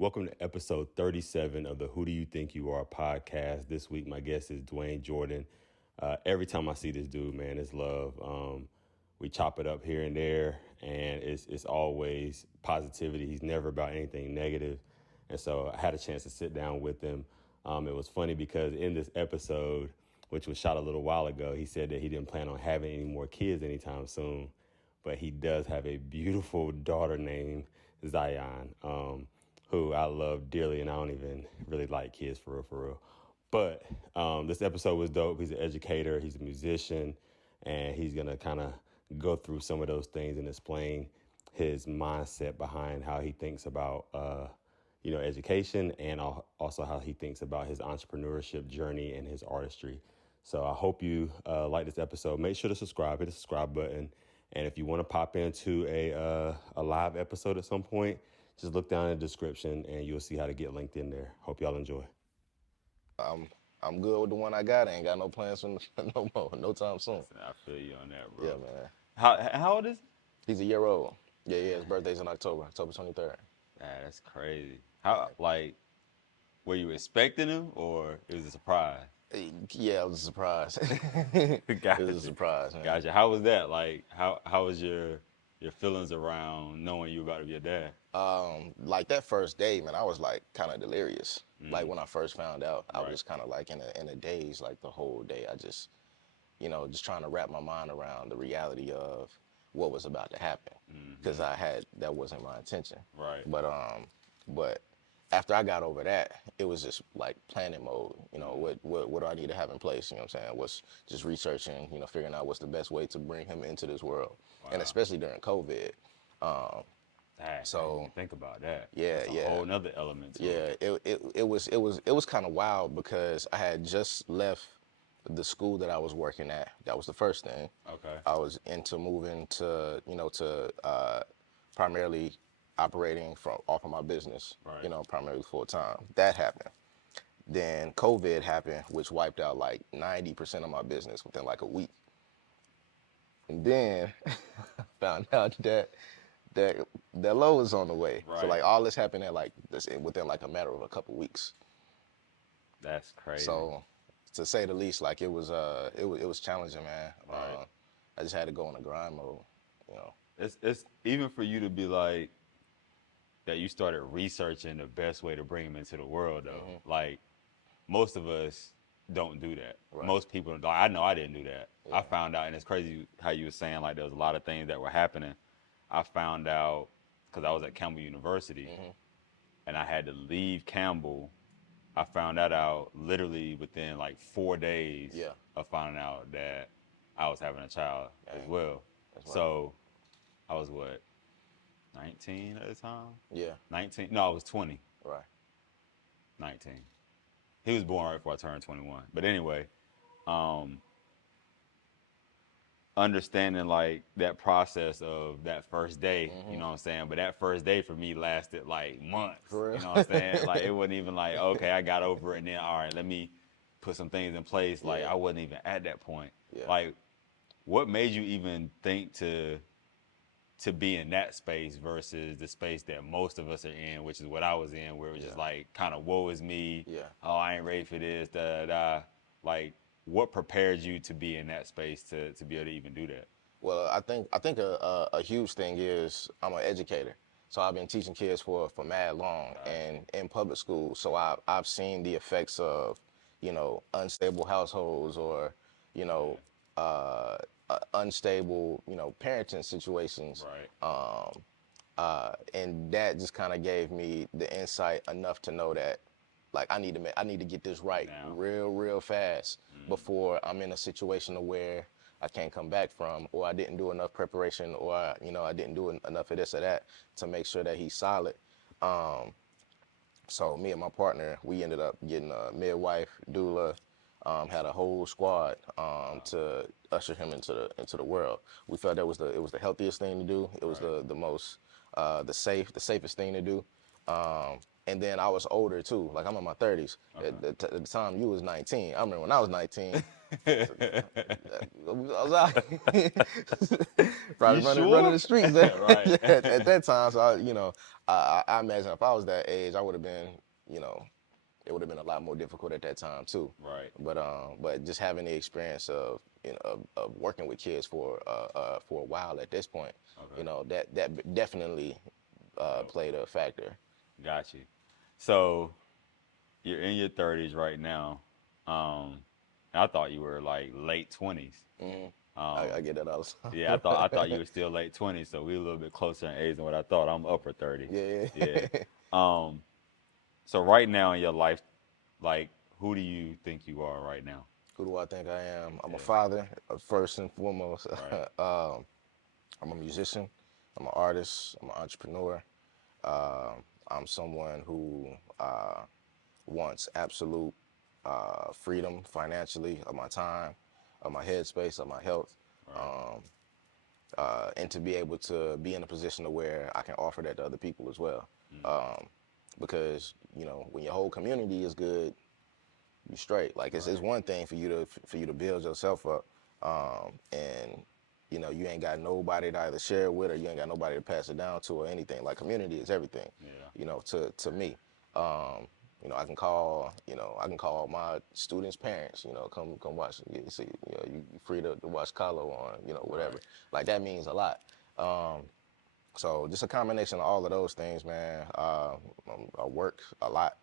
Welcome to episode 37 of the Who Do You Think You Are podcast. This week, my guest is Dwayne Jordan. Every time I see this dude, man, it's love. We chop it up here and there, and it's always positivity. He's never about anything negative. And so I had a chance to sit down with him. It was funny because in this episode, which was shot a little while ago, he said that he didn't plan on having any more kids anytime soon. But he does have a beautiful daughter named Zion, who I love dearly, and I don't even really like kids for real. But this episode was dope. He's an educator, he's a musician, and he's gonna kind of go through some of those things and explain his mindset behind how he thinks about education, and also how he thinks about his entrepreneurship journey and his artistry. So I hope you like this episode. Make sure to subscribe, hit the subscribe button. And if you want to pop into a live episode at some point, just look down in the description and you'll see how to get linked in there. Hope y'all enjoy. I'm good with the one I got. I ain't got no plans for no more, no time soon. I feel you on that, bro. Yeah, man. How old is he? He's a year old. Yeah, his birthday's in October 23rd. That's crazy. Were you expecting him, or it was a surprise? Yeah, it was a surprise. It was a surprise, man. Gotcha. How was that? Like, how was your feelings around knowing you were about to be a dad? Like that first day, man, I was like kind of delirious. Like when I first found out, I was just kind of like in a daze, like the whole day. I just, just trying to wrap my mind around the reality of what was about to happen, because that wasn't my intention. Right. But after I got over that, it was just like planning mode. What do I need to have in place? You know what I'm saying? What's just researching, figuring out what's the best way to bring him into this world. Wow. And especially during COVID. So think about that. Yeah, That's a whole nother element to it. It was kind of wild because I had just left the school that I was working at. That was the first thing. Okay. I was into moving to primarily operating off of my business. Right. Primarily full time. That happened. Then COVID happened, which wiped out like 90% of my business within like a week. And then found out that low was on the way. Right. So like all this happened within like a matter of a couple weeks. That's crazy. So to say the least, like it was challenging, man. Right. I just had to go in a grind mode. It's even for you to be like that. You started researching the best way to bring him into the world, though. Mm-hmm. Like most of us don't do that. Right. Most people don't. I know I didn't do that. Yeah. I found out, and it's crazy how you were saying like there was a lot of things that were happening. I found out because I was at Campbell University, and I had to leave Campbell. I found that out literally within like 4 days of finding out that I was having a child as well. So I was 19 at the time? Yeah. 19? No, I was 20. Right. 19. He was born right before I turned 21. But anyway, understanding like that process of that first day, you know what I'm saying? But that first day for me lasted like months. For real? You know what I'm saying? Like it wasn't even like, okay, I got over it and then all right, let me put some things in place. Like I wasn't even at that point. Yeah. Like what made you even think to be in that space versus the space that most of us are in, which is what I was in, where it was just like kind of woe is me. Yeah. Oh, I ain't ready for this, Like what prepared you to be in that space to be able to even do that? Well, I think a huge thing is I'm an educator. So I've been teaching kids for mad long and in public school. So I've seen the effects of, unstable households or, unstable, parenting situations. Right. And that just kind of gave me the insight enough to know that, like, I need to get this right now. real fast before I'm in a situation where I can't come back from, or I didn't do enough preparation, or I didn't do enough of this or that to make sure that he's solid. So me and my partner, we ended up getting a midwife, doula, had a whole squad to usher him into the world. We felt that it was the healthiest thing to do. It was the most the safest thing to do. And then I was older too. Like I'm in my 30s. At the time you was 19. I remember when I was 19. I was out You probably running sure? the streets Right. at that time. So I imagine if I was that age, I would have been, you know, it would have been a lot more difficult at that time too. Right. But just having the experience of of working with kids for a while at this point, Okay. that definitely Dope. played a factor. Got you. So you're in your 30s right now. Um, I thought you were like late 20s. I get that all the time. Yeah, I thought you were still late 20s, so we're a little bit closer in age than what I thought. I'm upper 30. Yeah. Yeah. Um, so right now in your life, like, who do you think you are right now? Who do I think I am? I'm a Yeah. father, first and foremost. Right. I'm a musician. I'm an artist. I'm an entrepreneur. Uh, I'm someone who wants absolute freedom financially of my time, of my headspace, of my health, Right. and to be able to be in a position to where I can offer that to other people as well. Because when your whole community is good, you straight. Like it's one thing for you to build yourself up, and you ain't got nobody to either share it with, or you ain't got nobody to pass it down to, or anything. Like community is everything. Yeah. To me. I can call my students' parents. Come watch. You see, you free to watch Carlo on. Whatever. Right. Like that means a lot. So just a combination of all of those things, man. I work a lot.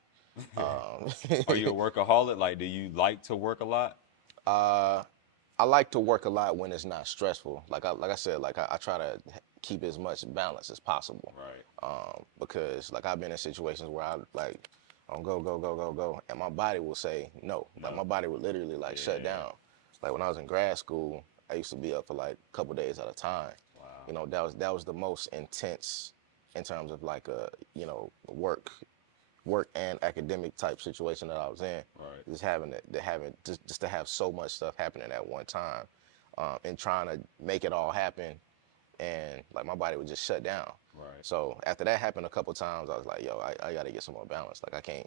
Um, Are you a workaholic? Like, do you like to work a lot? I like to work a lot when it's not stressful. Like I said, I try to keep as much balance as possible. Right. Because like I've been in situations where I'm go go go go go, and my body will say no. Like No. my body would literally like shut Yeah. down. Like when I was in grad school, I used to be up for like a couple days at a time. Wow. That was the most intense in terms of like a work and academic type situation that I was in. Right. Just just to have so much stuff happening at one time, and trying to make it all happen, and like my body would just shut down. Right. So after that happened a couple times, I was like, yo, I got to get some more balance. Like I can't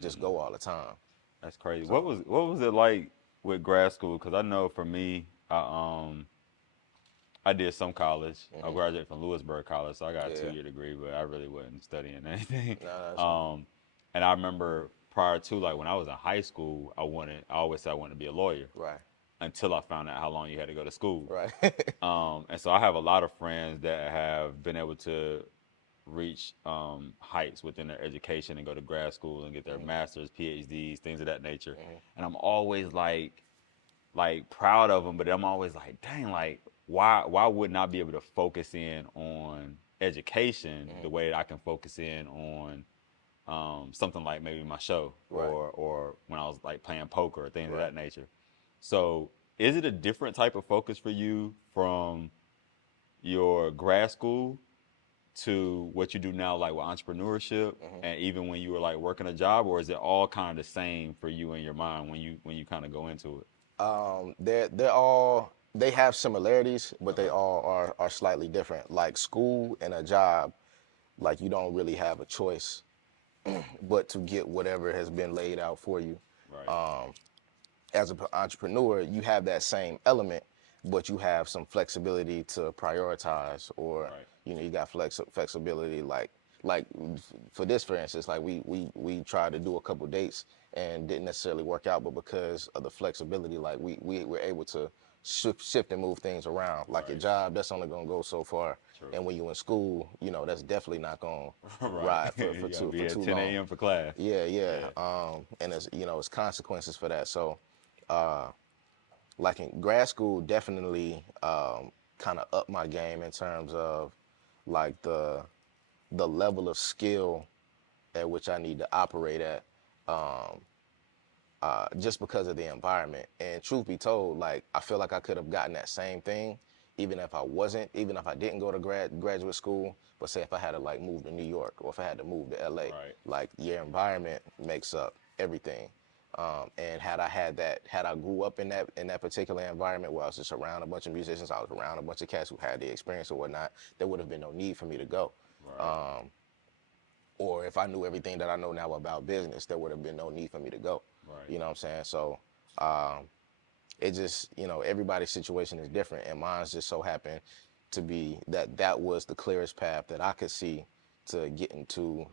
just go all the time. That's crazy. What So was what was it like with grad school? Because I know for me, I did some college. I graduated from Lewisburg College, so I got a yeah, 2 year degree, but I really wasn't studying anything. no, that's fine. Um, and I remember prior to like when I was in high school, I always said I wanted to be a lawyer Right, until I found out how long you had to go to school. right, And so I have a lot of friends that have been able to reach heights within their education and go to grad school and get their masters, PhDs, things of that nature. And I'm always like proud of them, but I'm always like, dang, like why wouldn't I be able to focus in on education the way that I can focus in on something like maybe my show right, or when I was like playing poker or things of right. that nature. So is it a different type of focus for you from your grad school to what you do now, like with entrepreneurship, and even when you were like working a job, or is it all kind of the same for you in your mind when you kind of go into it? They have similarities, but they Okay. all are slightly different. Like school and a job, like you don't really have a choice but to get whatever has been laid out for you. Right. As an entrepreneur, you have that same element, but you have some flexibility to prioritize, or Right. you got flexibility. Like for this, for instance, like we tried to do a couple dates and didn't necessarily work out, but because of the flexibility, like we were able to shift and move things around. Like your Right. job, that's only gonna go so far, True. and when you're in school, that's definitely not gonna Right. ride for You gotta too be for at too 10 long. a.m. for class. Yeah, yeah. Yeah. And it's consequences for that. So, like in grad school, definitely kind of up my game in terms of like the level of skill at which I need to operate at, just because of the environment. And truth be told, like I feel like I could have gotten that same thing even if I didn't go to graduate school. But say if I had to like move to New York, or if I had to move to LA, Right. like your environment makes up everything. And had I grew up in that particular environment where I was just around a bunch of musicians, I was around a bunch of cats who had the experience or whatnot, there would have been no need for me to go. Right. Or if I knew everything that I know now about business, there would have been no need for me to go. Right. You know what I'm saying? So it just, everybody's situation is different, and mine's just so happened to be that was the clearest path that I could see to get into,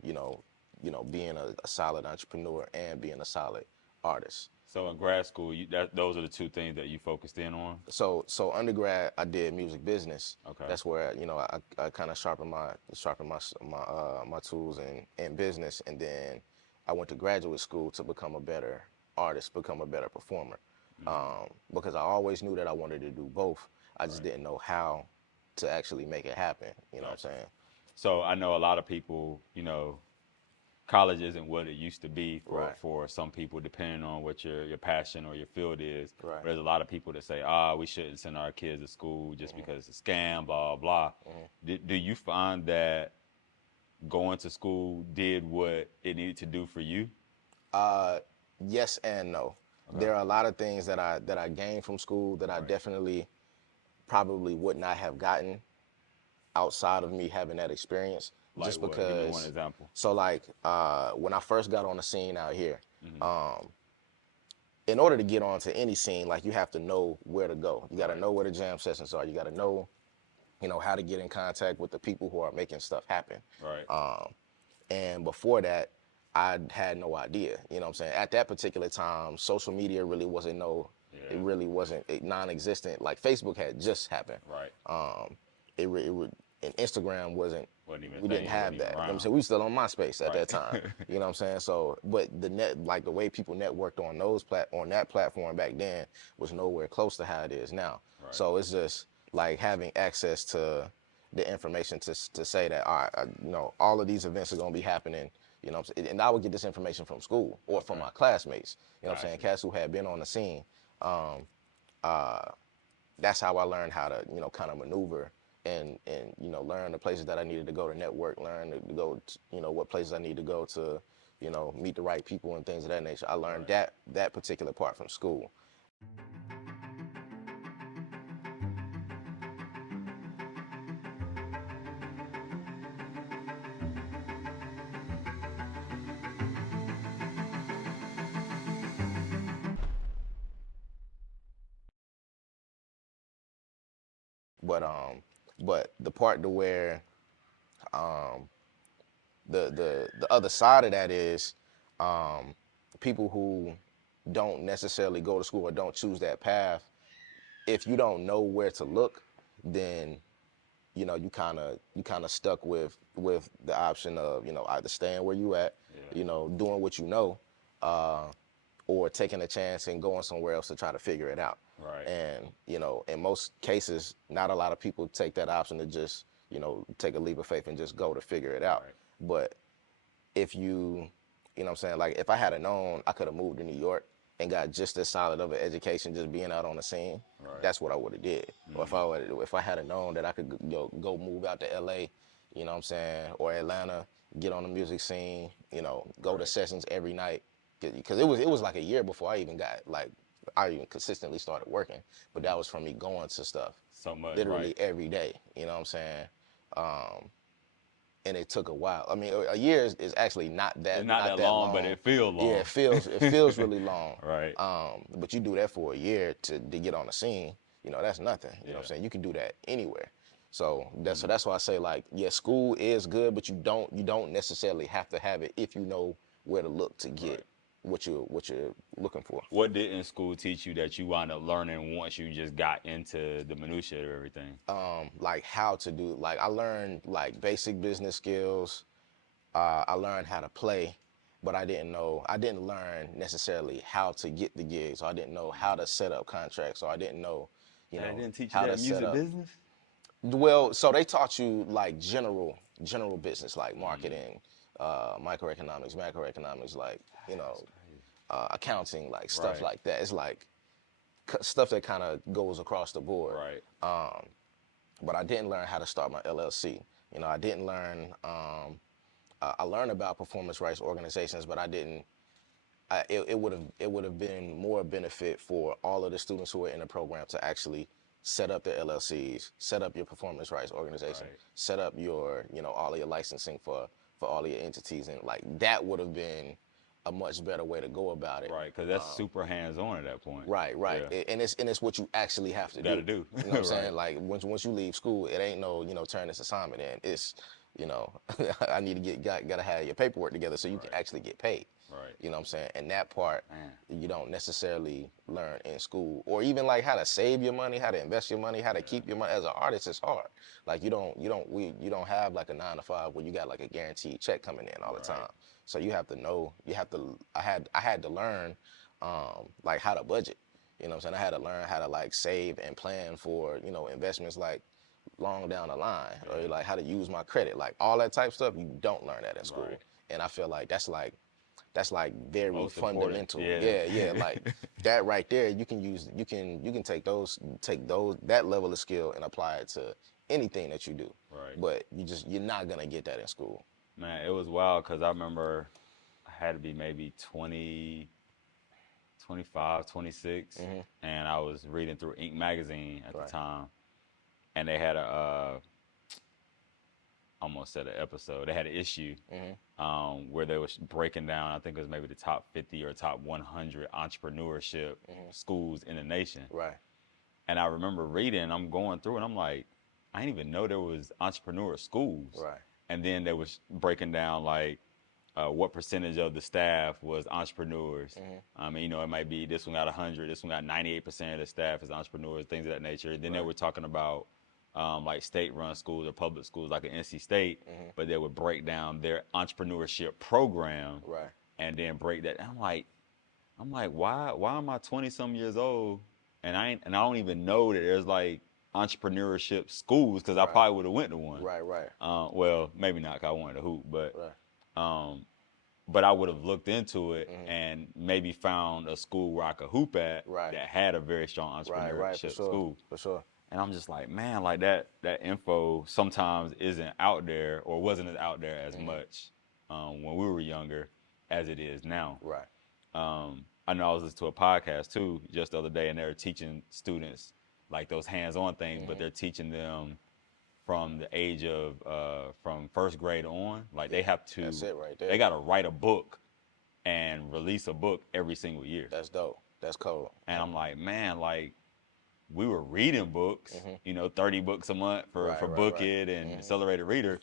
being a solid entrepreneur and being a solid artist. So in grad school, those are the two things that you focused in on. So undergrad, I did music business. Okay. That's where I kind of sharpened my tools in business, and then I went to graduate school to become a better artist, become a better performer, because I always knew that I wanted to do both. I just didn't know how to actually make it happen. You know what I'm saying? So I know a lot of people, college isn't what it used to be Right. for some people, depending on what your passion or your field is. Right. There's a lot of people that say, we shouldn't send our kids to school just because it's a scam, blah, blah. Do you find that going to school did what it needed to do for you? Yes and no. There are a lot of things that I gained from school that I definitely probably would not have gotten outside of me having that experience. Like Just what? because. Give me one example. So like when I first got on the scene out here, in order to get onto any scene, like you have to know where to go. You got to know where the jam sessions are. You got to know, how to get in contact with the people who are making stuff happen. Right. And before that, I had no idea. You know what I'm saying? At that particular time, social media really wasn't it really wasn't non-existent. Like Facebook had just happened. Right. And Instagram wasn't even we didn't have that. You know what I'm saying? We were still on MySpace at that time. You know what I'm saying? So, but the way people networked on on that platform back then was nowhere close to how it is now. Right. So it's just like having access to the information to say that, all right, all of these events are going to be happening. You know what I'm saying? And I would get this information from school or from my classmates. You know what I'm saying? Cats who had been on the scene. That's how I learned how to, kind of maneuver and learn the places that I needed to go to network, learn to go to, what places I need to go to, meet the right people and things of that nature. I learned that particular part from school. But the part to where the other side of that is people who don't necessarily go to school or don't choose that path. If you don't know where to look, then you kind of stuck with the option of either staying where you at, doing what you know, or taking a chance and going somewhere else to try to figure it out. Right. And in most cases, not a lot of people take that option to just take a leap of faith and just go to figure it out. Right. But if you know what I'm saying, like if I had have known I could have moved to New York and got just as solid of an education just being out on the scene, that's what I would have did. Or if I had have known that I could go move out to LA, you know what I'm saying, or Atlanta, get on the music scene, go to sessions every night, because it was like a year before I even consistently started working. But that was from me going to stuff so much, literally every day, you know what I'm saying. And it took a while. I mean, a year is actually not that it's not that long, but it feels long. Yeah, it feels really long. Right. But you do that for a year to get on the scene, that's nothing. You know what I'm saying? You can do that anywhere. So that's why I say, like, yeah, school is good, but you don't necessarily have to have it if you know where to look to get what you're looking for. What didn't school teach you that you wound up learning once you just got into the minutiae of everything? Like how to do, like I learned like basic business skills. I learned how to play, but I didn't learn necessarily how to get the gigs. Or I didn't know how to set up contracts. Or I didn't know, They didn't teach how you that to music set up business? Well, so they taught you like general business, like marketing, microeconomics, macroeconomics, like accounting, like stuff like that. It's like stuff that kind of goes across the board. Right. But I didn't learn how to start my LLC. I didn't learn. I learned about performance rights organizations, but I didn't. It would have been more benefit for all of the students who are in the program to actually set up their LLCs, set up your performance rights organization, set up your all of your licensing for for all of your entities, and like that would have been a much better way to go about it. Right, because that's super hands-on at that point. Right, right. Yeah. And it's what you actually have to Got to do. do. You know what I'm Right. saying? Like once you leave school, it ain't no, turn this assignment in. It's, I need to gotta have your paperwork together so you can actually get paid. Right. You know what I'm saying? And that part Man. you don't necessarily learn in school, or even like how to save your money, how to invest your money, how to keep your money. As an artist, it's hard. Like you don't have like a 9 to 5 where you got like a guaranteed check coming in all the time. So you have to know. I had to learn like how to budget. You know what I'm saying? I had to learn how to like save and plan for, investments like long down the line, or like how to use my credit, like all that type stuff. You don't learn that in school. And I feel like that's like very Most important. fundamental. Yeah. Yeah, like that right there. You can take that level of skill and apply it to anything that you do. Right. But you're not gonna get that in school. Man, it was wild because I remember I had to be maybe 20, 25, 26, and I was reading through Ink magazine at the time, and they had almost said an episode. They had an issue where they was breaking down. I think it was maybe the top 50 or top 100 entrepreneurship schools in the nation. Right. And I remember reading. I'm going through, and I'm like, I didn't even know there was entrepreneur schools. Right. And then they was breaking down like what percentage of the staff was entrepreneurs. I mean, it might be this one got 100, this one got 98% of the staff is entrepreneurs, things of that nature. Then they were talking about like state-run schools or public schools like an NC State, but they would break down their entrepreneurship program and then break that. And I'm like, why am I 20-some years old and I don't even know that there's like entrepreneurship schools, because I probably would have went to one. Right. Well, maybe not, because I wanted to hoop, but I would have looked into it and maybe found a school where I could hoop at that had a very strong entrepreneurship school. For sure. And I'm just like, man, like that info sometimes isn't out there, or wasn't as out there as much when we were younger as it is now. Right. I know I was listening to a podcast too just the other day, and they were teaching students like those hands-on things, but they're teaching them from the age of from first grade on. Like they have to, that's it right there. They got to write a book and release a book every single year. That's dope. That's cool. And I'm like, man, like we were reading books, 30 books a month for Book It and Accelerated Reader,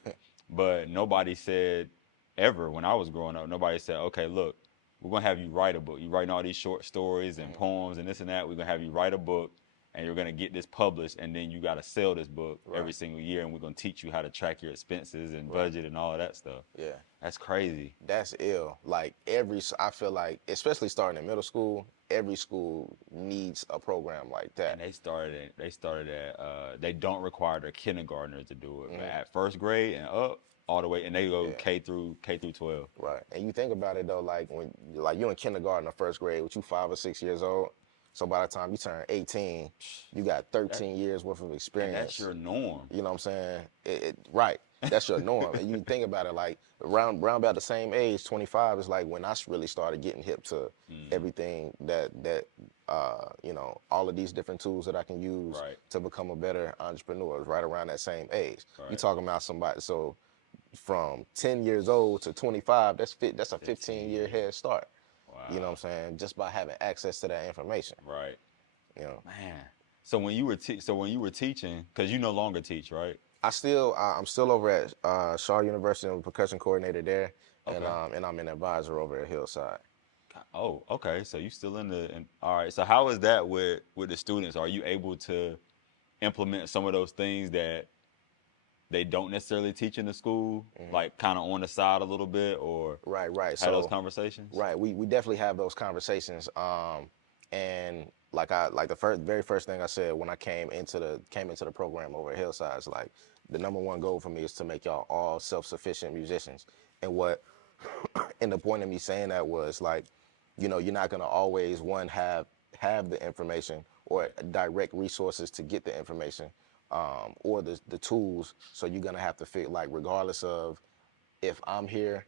but nobody said ever when I was growing up, nobody said, okay, look, we're going to have you write a book. You're writing all these short stories and poems and this and that. We're going to have you write a book, and you're going to get this published, and then you got to sell this book every single year, and we're going to teach you how to track your expenses and budget and all of that stuff. Yeah. That's crazy. That's ill. Like I feel like, especially starting in middle school, every school needs a program like that. And they started at, they don't require their kindergartners to do it, but at first grade and up, all the way, and they go K through 12. Right. And you think about it though, like when you're in kindergarten or first grade, with you 5 or 6 years old. So by the time you turn 18, you got 13 years worth of experience. And that's your norm. You know what I'm saying? Right. That's your norm. And you think about it, like around about the same age, 25 is like when I really started getting hip to everything that all of these different tools that I can use to become a better entrepreneur. Right around that same age. You talking about somebody, so from 10 years old to 25, that's a 15-year head start. Wow. You know what I'm saying? Just by having access to that information. Right. Man. So when you were teaching, because you no longer teach, right? I'm still over at Shaw University. I'm a percussion coordinator there, and I'm an advisor over at Hillside. Oh, okay. So you still all right. So how is that with the students? Are you able to implement some of those things that they don't necessarily teach in the school, like kind of on the side a little bit, or right. Have those conversations? Right. We definitely have those conversations. And like the very first thing I said when I came into the program over at Hillside is like the number one goal for me is to make y'all all self-sufficient musicians. And the point of me saying that was like, you're not gonna always have the information or direct resources to get the information. Or the tools, so you're gonna have to figure, like, regardless of if I'm here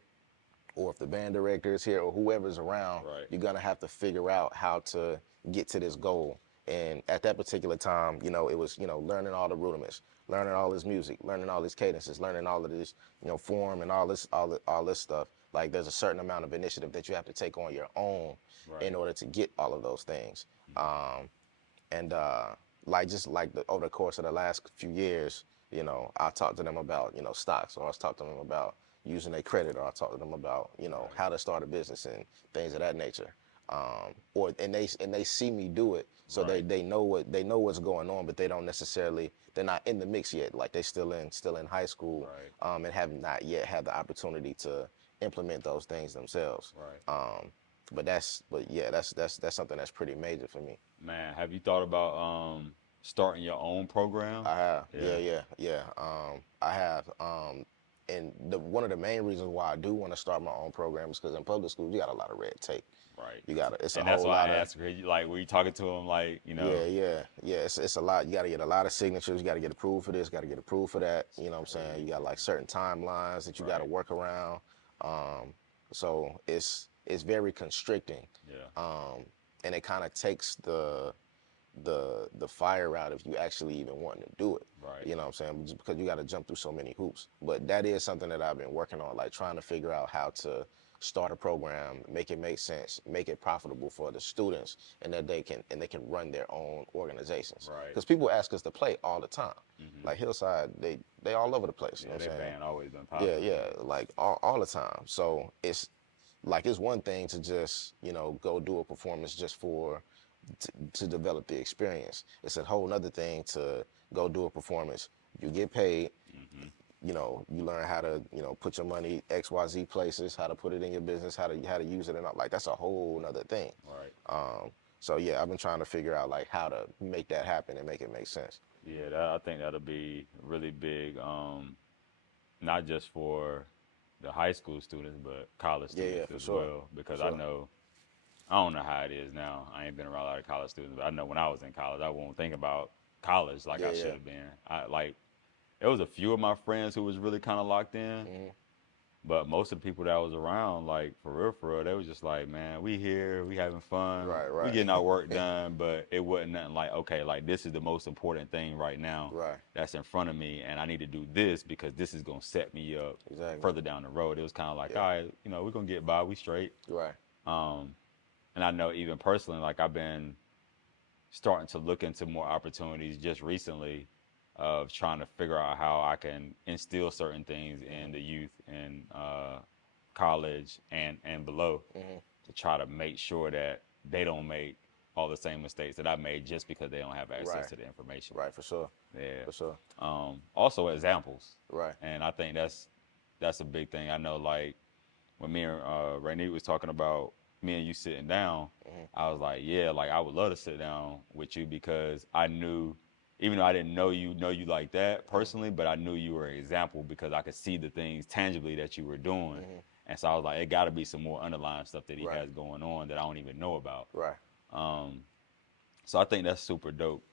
or if the band director is here or whoever's around, you're gonna have to figure out how to get to this goal. And at that particular time, it was, learning all the rudiments, learning all this music, learning all these cadences, learning all of this, form and all this stuff. Like there's a certain amount of initiative that you have to take on your own Right. in order to get all of those things. And like just like over the course of the last few years, I talked to them about stocks, or I talked to them about using their credit, or I talked to them about how to start a business and things of that nature. Or and they see me do it, so Right. they know what's going on, but they don't necessarily, they're not in the mix yet. Like they still in high school, Right. and have not yet had the opportunity to implement those things themselves. Right. But yeah, that's something that's pretty major for me. Man, have you thought about starting your own program? I have, Yeah. yeah. I have, and one of the main reasons why I do want to start my own program is because in public schools you got a lot of red tape. Right. It's a And that's whole why I lot of, asked, like, were you talking to him, like, yeah. It's a lot. You got to get a lot of signatures. You got to get approved for this. Got to get approved for that. You know what I'm saying? You got like certain timelines that you got to Right. work around. So it's very constricting, Yeah. and it kind of takes the fire out if you actually even want to do it. Right. You know what I'm saying? Just because you got to jump through so many hoops. But that is something that I've been working on, like trying to figure out how to start a program, make it make sense, make it profitable for the students, and that they can run their own organizations. Right. Because people ask us to play all the time. Mm-hmm. Like Hillside, they all over the place. You Yeah, know what their I'm saying? band always been Yeah, popular. yeah, like all the time. So it's one thing to just go do a performance just to develop the experience. It's a whole nother thing to go do a performance. You get paid. Mm-hmm. You learn how to put your money XYZ places, how to put it in your business, how to use it, and like that's a whole nother thing. Right. So yeah, I've been trying to figure out like how to make that happen and make it make sense. Yeah, I think that'll be really big, not just for the high school students, but college Yeah, yeah, students for as sure, well. for Because I sure. know, I don't know how it is now. I ain't been around a lot of college students, but I know when I was in college, I won't think about college like Yeah, I yeah. should have been. I like, there was a few of my friends who was really kind of locked in, Hmm. but most of the people that was around, like for real, they was just like, man, we here, we having fun, Right, we right, getting our work done, but it wasn't nothing like, okay, like this is the most important thing right now right. that's in front of me, and I need to do this because this is gonna set me up Exactly. further down the road. It was kind of like, all Yeah. right, we're gonna get by, we straight. Right. Um, and I know even personally, like I've been starting to look into more opportunities just recently of trying to figure out how I can instill certain things in the youth and college and below Hmm. to try to make sure that they don't make all the same mistakes that I made just because they don't have access Right. to the information. Right. For sure. Yeah. For sure. Also examples, Right. and I think that's a big thing. I know, like when me and Rainy was talking about me and you sitting down, Hmm. I was like, yeah, like I would love to sit down with you because I knew, even though I didn't know you like that personally, but I knew you were an example because I could see the things tangibly that you were doing. Hmm. And so I was like, it got to be some more underlying stuff that he Right. has going on that I don't even know about. Right. Um, so I think that's super dope.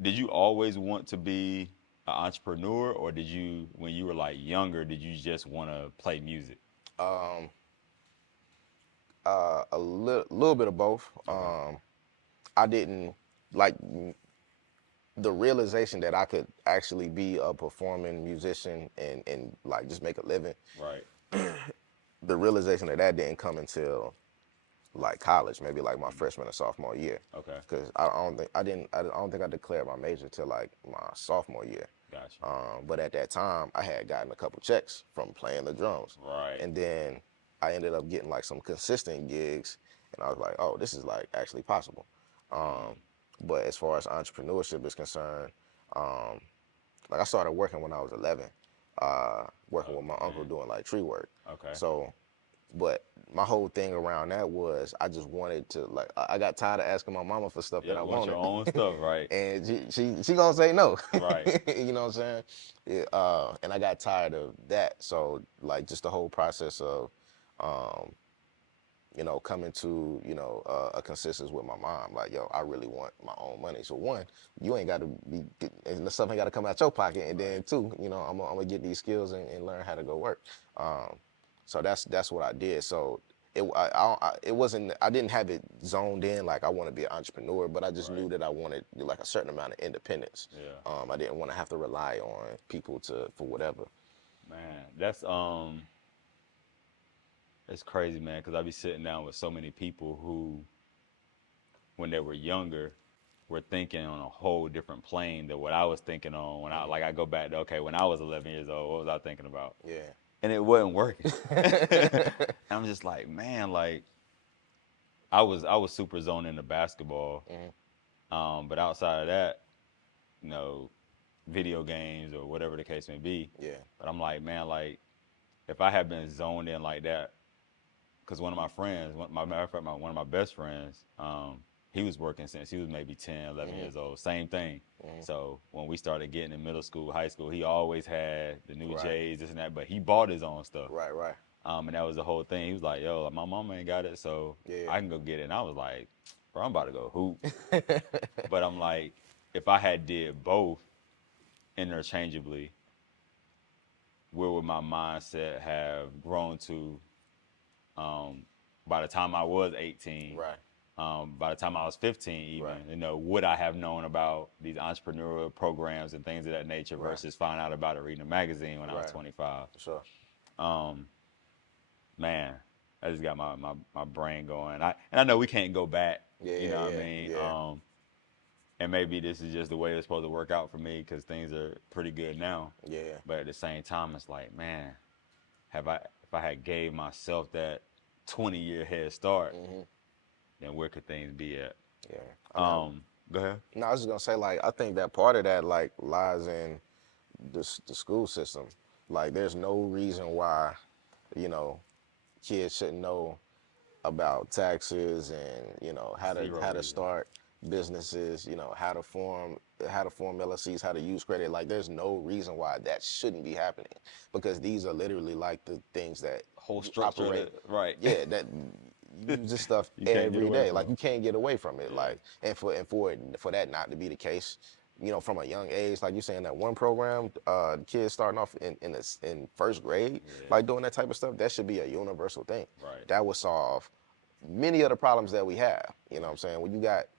Did you always want to be an entrepreneur, or did you, when you were like younger, did you just want to play music? Um, a little bit of both. Okay. I didn't like the realization that I could actually be a performing musician and like just make a living. Right. The realization that didn't come until like college, maybe like my freshman or sophomore year, Okay. because I don't think I declared my major till like my sophomore year. Gotcha. But at that time, I had gotten a couple checks from playing the drums, Right. and then I ended up getting like some consistent gigs, and I was like, oh, this is like actually possible. But as far as entrepreneurship is concerned, um, like I started working when I was 11, working with my uncle Man. doing like tree work. Okay. So, but my whole thing around that was I just wanted to like I got tired of asking my mama for stuff that Yeah, I want your wanted, own stuff, right? and she gonna say no. Right. You know what I'm saying? Yeah, and I got tired of that. So like just the whole process of um, coming to, a consensus with my mom. Like, yo, I really want my own money. So one, you ain't got to and the stuff ain't got to come out your pocket. And Right. then two, I'm gonna get these skills and learn how to go work. So that's what I did. So it wasn't. I didn't have it zoned in like I want to be an entrepreneur, but I just knew that I wanted like a certain amount of independence. Yeah. I didn't want to have to rely on people for whatever. Man, it's crazy, man, because I be sitting down with so many people who, when they were younger, were thinking on a whole different plane than what I was thinking on when I go back to, okay, when I was 11 years old, what was I thinking about? Yeah. And it wasn't working. I'm just like, man, like I was super zoned into basketball, but outside of that, you know, video games or whatever the case may be. Yeah. But I'm like, man, like if I had been zoned in like that, because one of my friends, matter of fact, one of my best friends, he was working since he was maybe 10, 11 years old. Same thing. So when we started getting in middle school, high school, he always had the new Right. J's, this and that, but he bought his own stuff. Right. Right. And that was the whole thing. He was like, yo, my mama ain't got it, so Yeah. I can go get it. And I was like, bro, I'm about to go hoop. But I'm like, if I had did both interchangeably, where would my mindset have grown to by the time I was 18? Right. By the time I was 15, even, Right. you know, would I have known about these entrepreneurial programs and things of that nature versus find out about it reading a magazine when I was 25? Sure. Man, I just got my brain going. And I know we can't go back. Yeah. You know Yeah. what I Yeah. mean? Yeah. And maybe this is just the way it's supposed to work out for me because things are pretty good now. Yeah. But at the same time, it's like, man, if I had gave myself that 20-year head start, then where could things be at? Yeah. I mean, Go ahead. no, I was just gonna say like I think that part of that like lies in the school system. Like, there's no reason why, you know, kids shouldn't know about taxes and how to Zero how to reason. start businesses, how to form LLCs, how to use credit. Like, there's no reason why that shouldn't be happening because these are literally like the things that Whole you structure of operate. it, right? Yeah, that you use this stuff You can't get every away day. from Like, it. you can't get away from it. Like, and for that not to be the case, from a young age, like you saying that one program, kids starting off in first grade, like doing that type of stuff, that should be a universal thing. Right. That would solve many of the problems that we have. You know what I'm saying?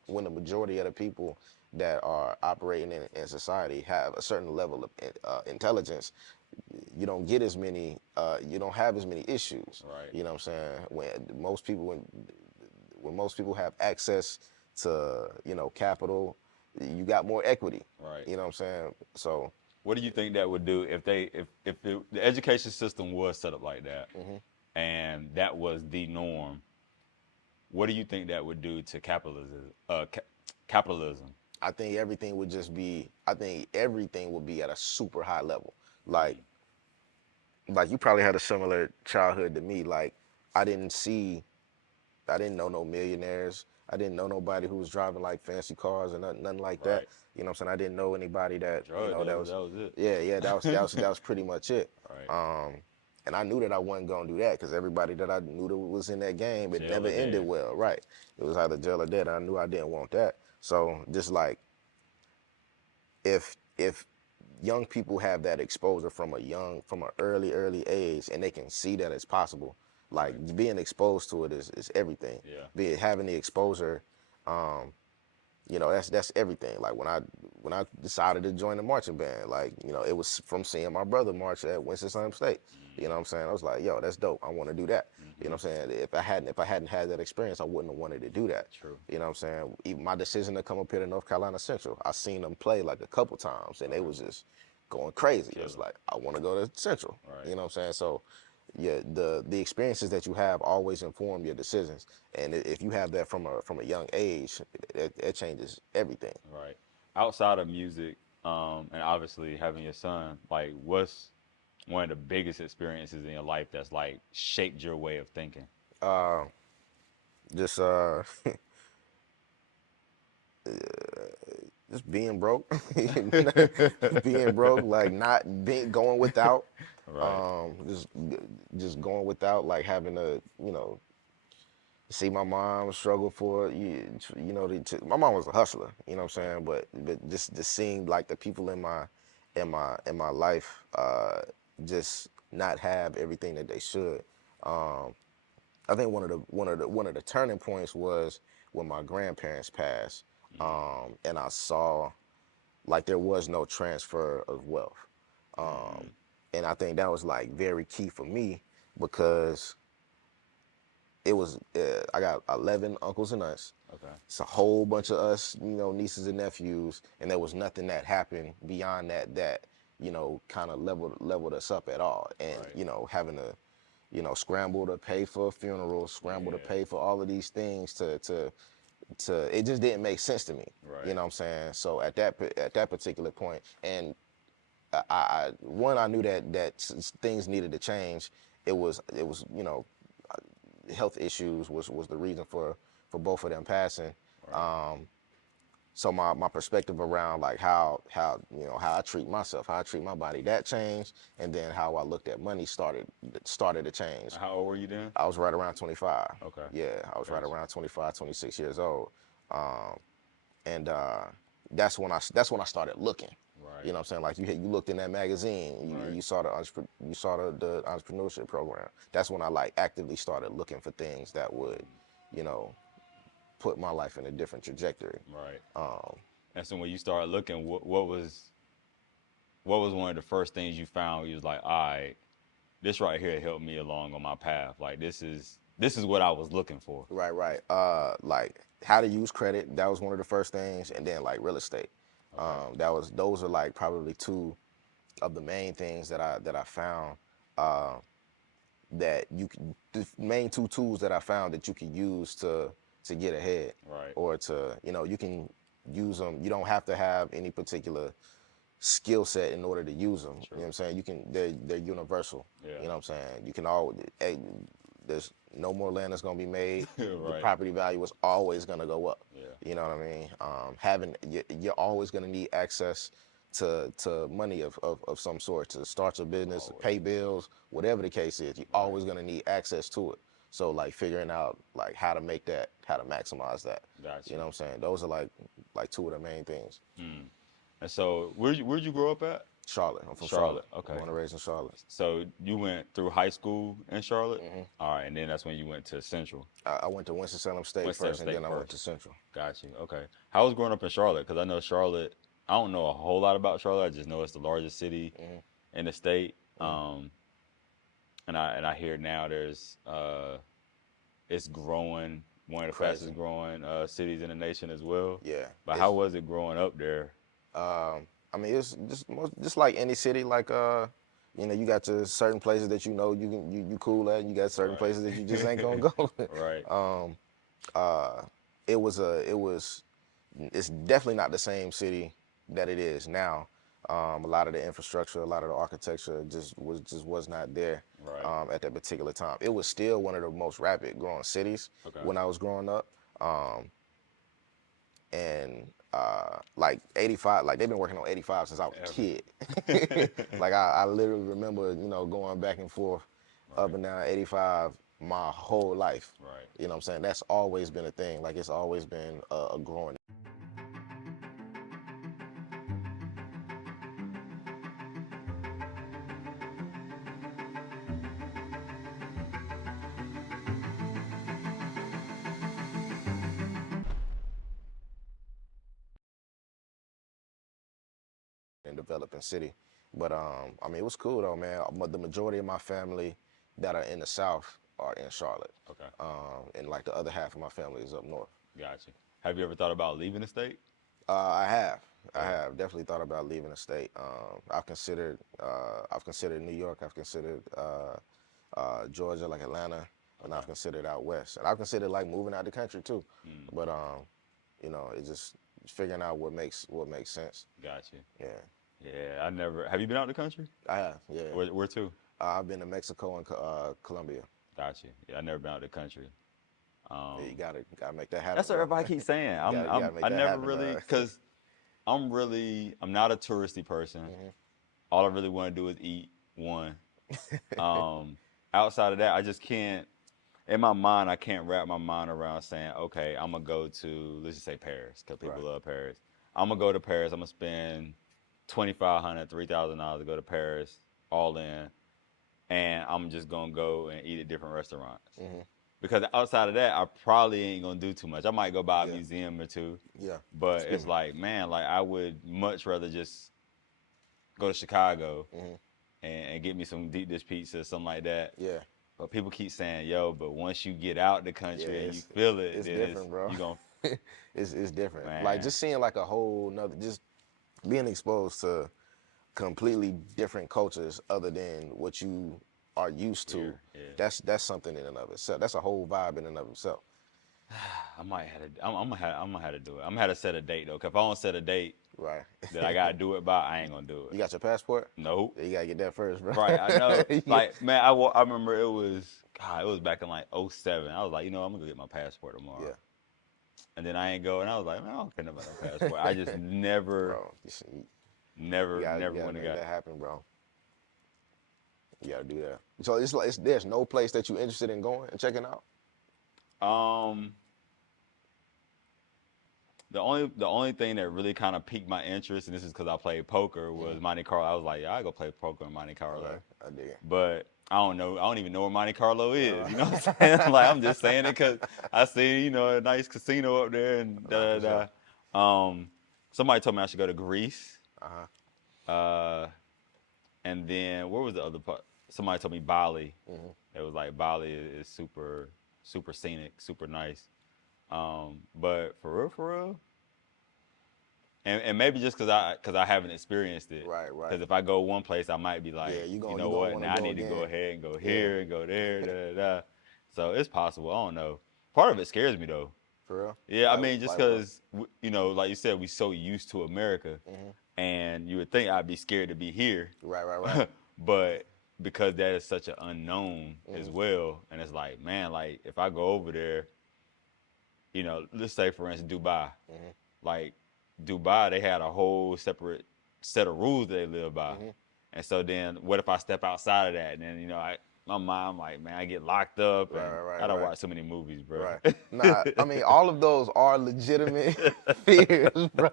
When the majority of the people that are operating in society have a certain level of intelligence, you don't get as many, you don't have as many issues. Right. You know what I'm saying? When most people have access to, capital, you got more equity. Right. You know what I'm saying? So, What do you think that would do if the education system was set up like that, and that was the norm? What do you think that would do to capitalism? Capitalism. I think everything would be at a super high level. Like you probably had a similar childhood to me. Like, I didn't know no millionaires. I didn't know nobody who was driving like fancy cars and nothing like that. Right. You know what I'm saying? I didn't know anybody that, Drug that dealers, was, that was it. yeah, that was pretty much it. Right. And I knew that I wasn't gonna do that because everybody that I knew that was in that game, it Jail never or ended dead. well. Right. It was either jail or dead. And I knew I didn't want that. So just like, if young people have that exposure from an early age, and they can see that it's possible, like being exposed to it is everything. Yeah. Having the exposure, that's everything. Like, when I decided to join the marching band, like, it was from seeing my brother march at Winston-Salem State. You know what I'm saying? I was like, yo, that's dope. I want to do that. You know what I'm saying? If I hadn't had that experience, I wouldn't have wanted to do that. True. You know what I'm saying? Even my decision to come up here to North Carolina Central, I seen them play like a couple times, and they was just going crazy. It was like, I want to go to Central. Right. You know what I'm saying? So, yeah, the experiences that you have always inform your decisions, and if you have that from a young age, it changes everything. Right. Outside of music, and obviously having your son, like, what's one of the biggest experiences in your life that's like shaped your way of thinking? Just just being broke, being broke, like not being going without, Right. just going without, like having to, see my mom struggle for my mom was a hustler, you know what I'm saying, but just seeing like the people in my life just not have everything that they should. I think one of the turning points was when my grandparents passed, and I saw like there was no transfer of wealth, and I think that was like very key for me because it was I got 11 uncles and aunts. Okay. It's a whole bunch of us, nieces and nephews, and there was nothing that happened beyond that kind of leveled us up at all. And Right. having to scramble to pay for funerals, scramble to Yeah. pay for all of these things to it just didn't make sense to me. You Right. know what I'm saying? So at that particular point, and I knew that things needed to change. It was health issues was the reason for both of them passing. Right. So my perspective around like how I treat myself, how I treat my body, that changed, and then how I looked at money started to change. How old were you then? I was right around 25. Okay. Yeah, I was right Gotcha. around 25, 26 years old, and that's when I started looking. Right. You know what I'm saying? Like you looked in that magazine, Right. you saw the entrepreneurship program. That's when I like actively started looking for things that would, you know, put my life in a different trajectory. Right. Um, And so when you started looking, what was one of the first things you found? You was like, all right, this right here helped me along on my path. Like this is what I was looking for. right, right. Like how to use credit. That was one of the first things, and then like real estate. Okay. Those are like probably two of the main things that I found. That the main two tools that I found that you can use to get ahead, Right. or to you can use them. You don't have to have any particular skill set in order to use them. You know what I'm saying? They're universal. Yeah. You know what I'm saying? You can all there's no more land that's gonna be made. The Right. property value is always gonna go up. Yeah. You know what I mean? You're always gonna need access to money of some sort to start your business, Always. pay bills, whatever the case is. You're always gonna need access to it. So like figuring out like how to maximize that. Gotcha. You know what I'm saying? Those are like two of the main things. And so where'd you grow up at? Charlotte. I'm from Charlotte. Charlotte. Okay. Born and raised in Charlotte. So you went through high school in Charlotte? All right, and then that's when you went to Central. I went to Winston-Salem State Winston-Salem first, and State then I went first. to Central. Got you. Okay. How was growing up in Charlotte? Because I know Charlotte. I don't know a whole lot about Charlotte. I just know it's the largest city in the state. And I hear now it's growing, one of the Crazy. fastest growing cities in the nation as well. Yeah. But how was it growing up there? I mean, it's just like any city. Like you got your certain places that you cool at, and you got certain Right. places that you just ain't gonna go. Right. It's definitely not the same city that it is now. A lot of the infrastructure, a lot of the architecture was not there Right. at that particular time. It was still one of the most rapid growing cities Okay. when I was growing up. And like 85, like they've been working on 85 since I was a kid. Like I literally remember, going back and forth up and down 85 my whole life. Right. You know what I'm saying? That's always been a thing. Like it's always been a growing. And developing city. But I mean, it was cool though, man. But the majority of my family that are in the South are in Charlotte. Okay. And like the other half of my family is up north. Gotcha. Have you ever thought about leaving the state? I have. I have definitely thought about leaving the state. I've considered New York. I've considered Georgia, like Atlanta, and I've considered out west. And I've considered like moving out the country too. But it's just figuring out what makes sense. Gotcha. Yeah. Yeah, I never. Have you been out the country? I have. Yeah. Where to? I've been to Mexico and Colombia. Gotcha. Yeah, I never been out the country. Yeah, you gotta make that happen. That's what bro. everybody keeps saying. gotta make I that never happen, really, dog. because I'm not a touristy person. All I really want to do is eat. One. Outside of that, I just can't. In my mind, I can't wrap my mind around saying, okay, I'm gonna go to, let's just say Paris, because people love Paris. I'm gonna go to Paris. I'm gonna spend $2,500, $3,000 to go to Paris, all in, and I'm just gonna go and eat at different restaurants. because outside of that, I probably ain't gonna do too much. I might go by a Yeah. museum or two, Yeah. but Excuse it's me. like, man, like I would much rather just go to Chicago Hmm. and get me some deep dish pizza or something like that. Yeah. But people keep saying, yo, but once you get out the Yeah. country and you feel it, It's then different, bro. you gonna, It's different. Like man, just seeing like a whole nother, just being exposed to completely different cultures other than what you are used to. here, yeah. That's something in and of itself. That's a whole vibe in and of itself. I might have to. I'm gonna have to do it. I'm gonna have to set a date though. 'Cause if I don't set a date Right. that I gotta do it by, I ain't gonna do You it. got your passport? Nope. Yeah, you gotta get that first, bro. Right. I know. Yeah. Like, man, I remember it was God. It was back in like '07. I was like, I'm gonna go get my passport tomorrow. Yeah. And then I ain't go, and I was like, man, I don't care about no passport. I just never, Bro, never, you never gotta went and make got. that happen, bro. You gotta do that. So it's like there's no place that you're interested in going and checking out. Um, the only thing that really kind of piqued my interest, and this is because I played poker, was Monte Carlo. I was like, yeah, I go play poker in Monte Carlo. Okay, I dig it. But I don't know. I don't even know where Monte Carlo is. Right. You know what I'm saying? Like I'm just saying it because I see a nice casino up there and Right, da for sure. da da. Somebody told me I should go to Greece. Uh-huh. Uh, and then where was the other part? Somebody told me Bali. Mm-hmm. It was like Bali is super super scenic, super nice. But for real, and maybe just because I haven't experienced it. Right, right. Because if I go one place, I might be Yeah, like, you you gonna know you gonna what? want to Now I go need to go again. ahead and go Yeah, here and go there, da. So it's possible. I don't know. Part of it scares me though. for real. Yeah, I Like mean, just like what? because like you said, we so used to America, Mm-hmm. and you would think I'd be scared to be here, Right, right, right. but because that is such an unknown as Mm-hmm. well, and it's like, man, like if I go over there, let's say for instance Dubai, Mm-hmm. like Dubai, they had a whole separate set of rules that they live by, Mm-hmm. and so then what if I step outside of that, and then my mind like, man, I get locked up, Right, and right, I right, don't right. watch so many movies, bro. Right. Nah, I mean, all of those are legitimate fears, bro.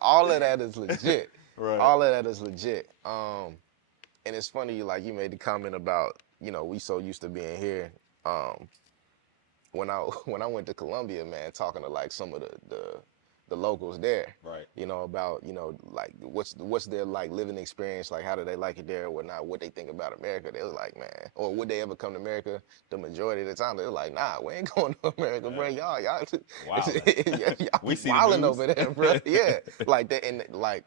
All of that is legit. Right. All of that is legit. And it's funny, like you made the comment about, we so used to being here. Um, when I when I went to Colombia, man, talking to like some of the locals there, Right. about like what's their like living experience, like how do they like it there or whatnot, what they think about America. They was like, man, or would they ever come to America? The majority of the time, they were like, nah, we ain't going to America, bro. Y'all, Wildin'. y'all We see the wilding news. over there, bro. Yeah, like that, and like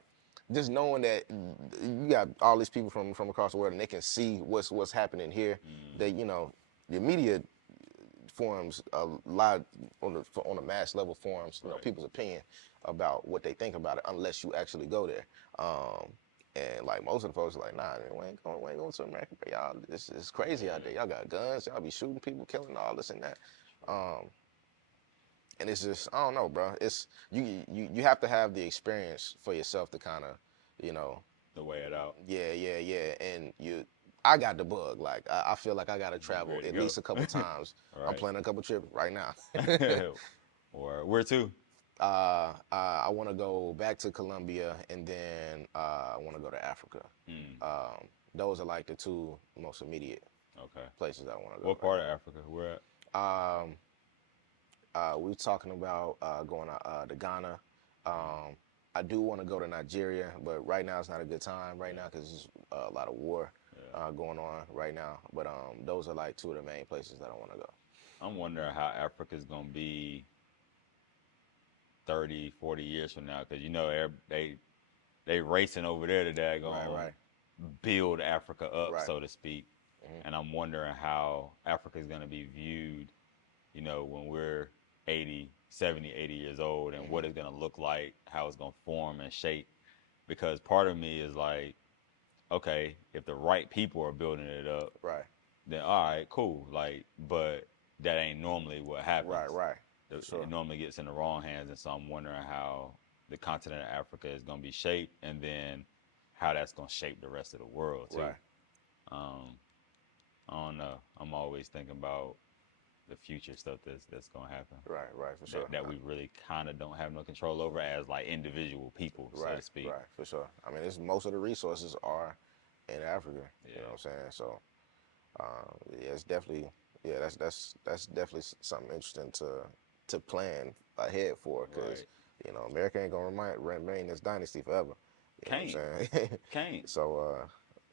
just knowing that you got all these people from across the world and they can see what's happening here. They the media forms a lot on a mass level forms Right. people's opinion about what they think about it unless you actually go there. And like most of the folks are like, nah, we ain't going to America, but y'all, this is crazy out there. Y'all got guns, y'all be shooting people, killing all this and that. And it's just, I don't know, bro. It's you have to have the experience for yourself to kind of, To weigh it out. yeah. And I got the bug. Like I feel like I got to travel Ready to at go. least a couple times. I'm Right. planning a couple trips right now. Or where to? I want to go back to Colombia, and then I want to go to Africa. Those are like the two most immediate Okay. places I want to go. What part of Africa? Where at? We were talking about going to Ghana. I do want to go to Nigeria, but right now it's not a good time right now because there's a lot of war going on right now. But those are like two of the main places that I want to go. I'm wondering how Africa's gonna be 30, 40 years from now, because they racing over there today, gonna Right. build Africa up, Right. so to speak. And I'm wondering how Africa is gonna be viewed, when we're 80, 70, 80 years old, and what it's gonna look like, how it's gonna form and shape. Because part of me is like, okay, if the right people are building it up, Right. then all right, cool. Like, but that ain't normally what happens. Right. It normally gets in the wrong hands, and so I'm wondering how the continent of Africa is going to be shaped, and then how that's going to shape the rest of the world too. Right. Um, I don't know. I'm always thinking about the future stuff that's going to happen. Right, for sure. That we really kind of don't have no control over as like individual people, so to speak. Right, for sure. I mean, most of the resources are in Africa. Yeah. You know what I'm saying? So, yeah, it's definitely yeah, that's definitely something interesting to plan ahead for, because Right. America ain't gonna remain this dynasty forever. You know what Can't. I'm saying? Can't. So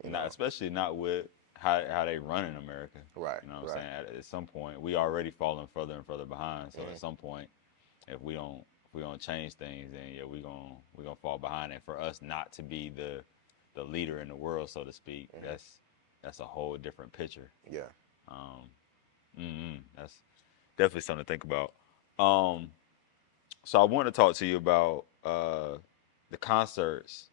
you Not know, especially not with how they run in America. right, You know what I'm right. saying? At some point, we already falling further and further behind. So at Hmm. some point, if we don't change things, then yeah, we gonna fall behind. And for us not to be the leader in the world, so to speak, Hmm. that's a whole different picture. Yeah. Um, that's definitely something to think about. Um, so I want to talk to you about the concerts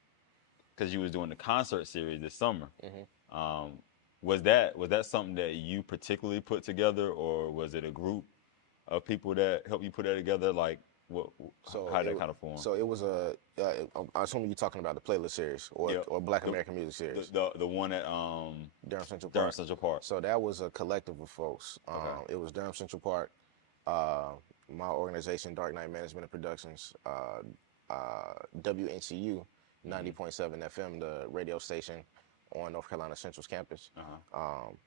because you was doing the concert series this summer. Hmm. Um, was that something that you particularly put together, or was it a group of people that helped you put that together? Like, what? So How did it that kind of form? so it was I assume you're talking about the playlist series Yep. or Black The American Music Series, the one at Durham Central Durham Park. Central Park. So that was a collective of folks. Okay. It was Durham Central Park, uh, my organization, Dark Knight Management and Productions, WNCU, Mm-hmm. 90.7 FM, the radio station on North Carolina Central's campus, Uh huh. um,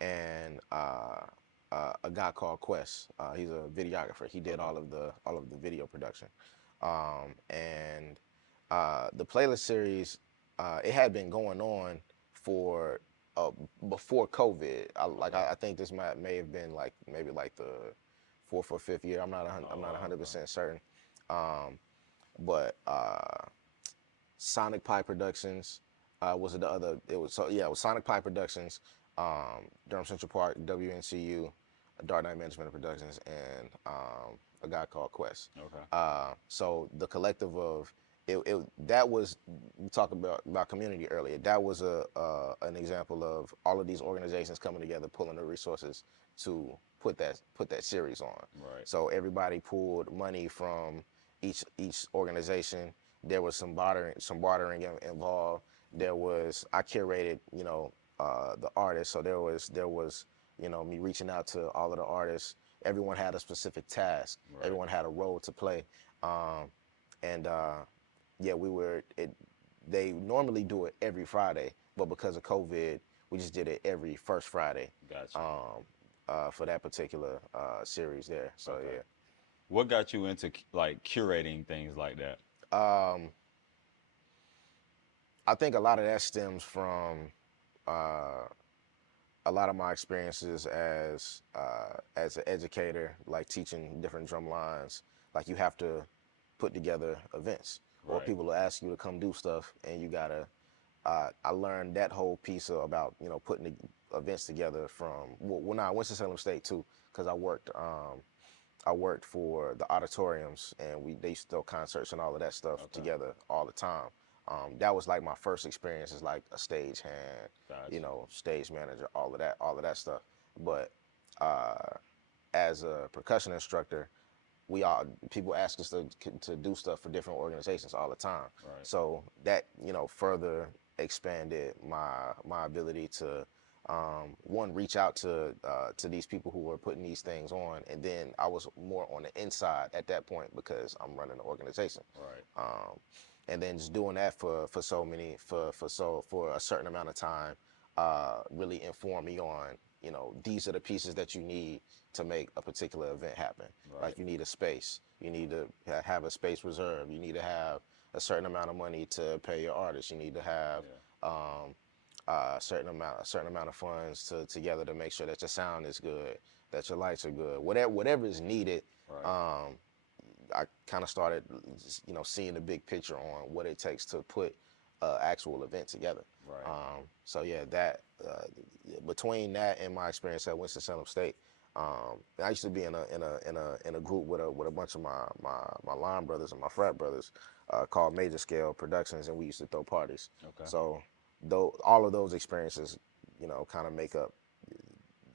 and a guy called Quest. He's a videographer. He did Okay. all of the video production, and the playlist series. It had been going on for uh, before COVID. Okay. I think this may have been like maybe like the fourth or fifth year. Oh I'm not wow. Okay. 100% certain. Um, but Sonic Pie Productions was the other. It was so yeah. It was Sonic Pie Productions, Durham Central Park, WNCU, Dark Knight Management and Productions, and a guy called Quest. Okay. So the collective of it that was, you talked about community earlier. That was a an example of all of these organizations coming together, pulling the resources to put that series on. Right. So everybody pulled money from each organization. There was some bartering involved. There was, I curated, the artists. So there was, me reaching out to all of the artists. Everyone had a specific task. Right. Everyone had a role to play. Um, and yeah, we were. They normally do it every Friday, but because of COVID, we just did it every first Friday. Gotcha. For that particular series there. So Okay. What got you into like curating things like that? yeah. I think a lot of that stems from uh, a lot of my experiences as an educator, like teaching different drum lines. Like you have to put together events, or Right. people will ask you to come do stuff, and you gotta. I learned that whole piece about putting the events together from well, now I went to Salem State too, because I worked for the auditoriums, and they used to throw concerts and all of that stuff Okay. together all the time. That was like my first experience as like a stage hand, Gotcha. stage manager, all of that stuff. But uh, as a percussion instructor, we all people ask us to do stuff for different organizations all the time. Right. So that further expanded my ability to one, reach out to these people who were putting these things on, and then I was more on the inside at that point because I'm running the organization. Right. And then just doing that for so many for a certain amount of time really informed me on these are the pieces that you need to make a particular event happen. Right. Like you need a space, you need to have a space reserved, you need to have a certain amount of money to pay your artists, you need to have Yeah. a certain amount of funds together to make sure that your sound is good, that your lights are good, whatever is needed. Right. I kind of started, seeing the big picture on what it takes to put an actual event together. Right. So yeah, that between that and my experience at Winston-Salem State, I used to be in a group with a bunch of my line brothers and my frat brothers called Major Scale Productions, and we used to throw parties. Okay. So though all of those experiences, kind of make up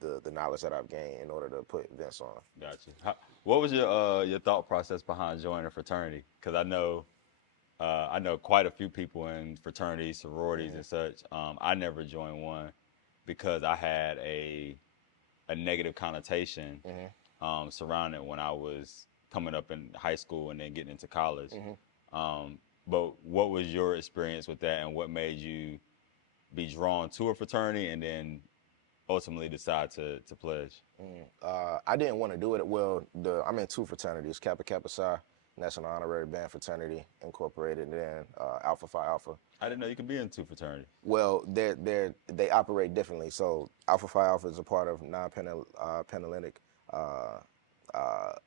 the knowledge that I've gained in order to put events on. Gotcha. What was your thought process behind joining a fraternity? Because I know quite a few people in fraternities, sororities, and such. I never joined one because I had a negative connotation Hmm. surrounding when I was coming up in high school and then getting into college. Hmm. But what was your experience with that, and what made you be drawn to a fraternity and then ultimately decide to pledge? I didn't want to do it. Well, I'm in two fraternities: Kappa Kappa Psi, National Honorary Band Fraternity Incorporated, and then Alpha Phi Alpha. I didn't know you could be in two fraternities. Well, they operate differently. So Alpha Phi Alpha is a part of non-Panhellenic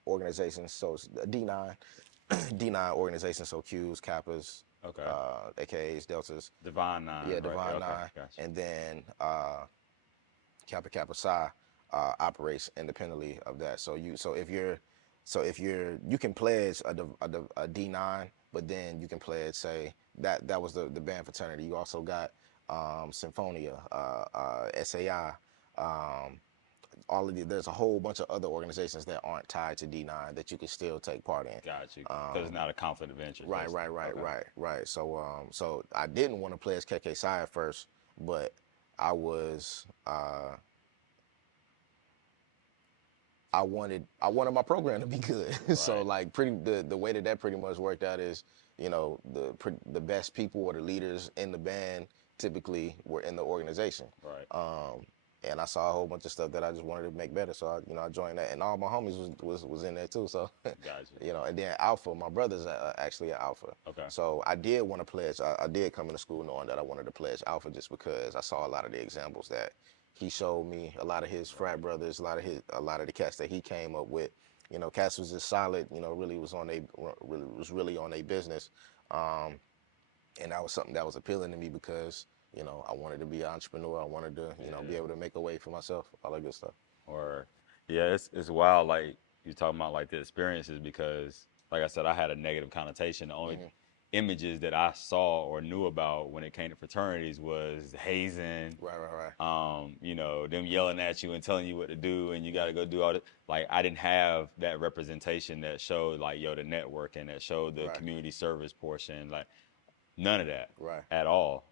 organizations. So it's a D9, D9 organization. So Qs, Kappas, Okay. AKAs, Deltas. Divine Nine. Yeah, Right? Divine Okay. Nine, Gotcha. and then Kappa Kappa Psi operates independently of that. So you can pledge a D9, but then you can pledge, say, that was the band fraternity. You also got Symphonia, SAI, there's a whole bunch of other organizations that aren't tied to D9 that you can still take part in. Got you. Because it's not a conflict of interest. Right, basically. Okay. right. So I didn't want to pledge KK Psi at first, but I was I wanted my program to be good. So Right. like the way that pretty much worked out is, the best people or the leaders in the band typically were in the organization. Right. And I saw a whole bunch of stuff that I just wanted to make better. So I joined that, and all my homies was in there too. So Got you. and then Alpha, my brother's actually an Alpha. Okay. So I did want to pledge. I did come into school knowing that I wanted to pledge Alpha just because I saw a lot of the examples that he showed me, a lot of his frat brothers, a lot of the cats that he came up with. Cats was just solid. Really was really on their business, and that was something that was appealing to me because I wanted to be an entrepreneur. I wanted to be able to make a way for myself, all that good stuff. Or yeah, it's wild. Like you're talking about like the experiences because, like I said, I had a negative connotation. The only images that I saw or knew about when it came to fraternities was hazing. Right. Them yelling at you and telling you what to do, and you got to go do all this. Like I didn't have that representation that showed like the networking, that showed the Right. community service portion. Like none of that Right. at all.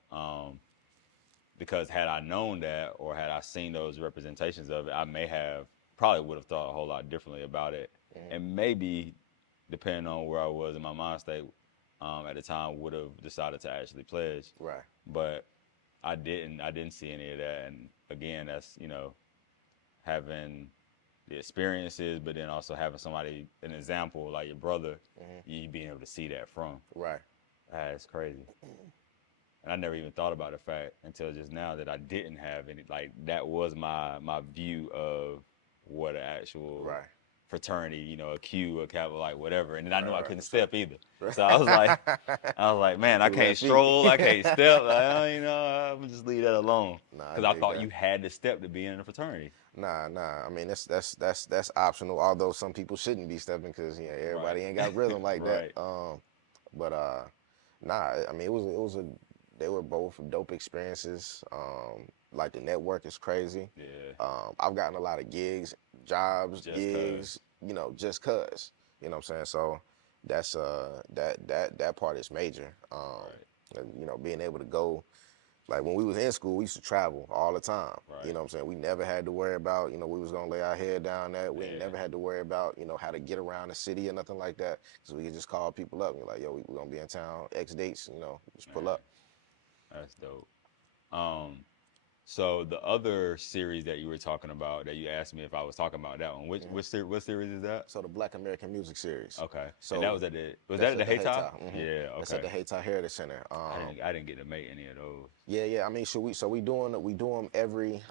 Because had I known that or had I seen those representations of it, I may have probably would have thought a whole lot differently about it, and maybe depending on where I was in my mind state at the time, would have decided to actually pledge. Right. But I didn't. I didn't see any of that, and again, that's having the experiences, but then also having somebody, an example like your brother, you being able to see that from. Right. That's crazy. And I never even thought about the fact until just now that I didn't have any. Like that was my view of what an actual Right. fraternity, a Q, a Kappa, like whatever. And then I knew I Right. couldn't step either. So I was like, man, I Too can't left feet. stroll, I can't step. Like, I'm gonna just leave that alone. Nah, Because I I dig thought that. you had to step to be in a fraternity. Nah. I mean, that's optional. Although some people shouldn't be stepping because everybody Right. ain't got rhythm like that. Right. But nah. I mean, they were both dope experiences. Like the network is crazy. Yeah. I've gotten a lot of jobs, Just gigs. Just cause. You know what I'm saying? So that's that part is major. Being able to go. Like when we was in school, we used to travel all the time. Right. You know what I'm saying? We never had to worry about, we was gonna lay our head down there. We Yeah. never had to worry about, how to get around the city or nothing like that. Because we could just call people up and be like, yo, we're gonna be in town X dates, just pull up. That's dope. Um, so the other series that you were talking about, that you asked me if I was talking about that one, what series is that? So the Black American Music Series. Okay. So and that was at the that at the Hayti? Yeah. That's at Okay. the Hayti Heritage Center. I didn't get to make any of those. Yeah. I mean, we do them every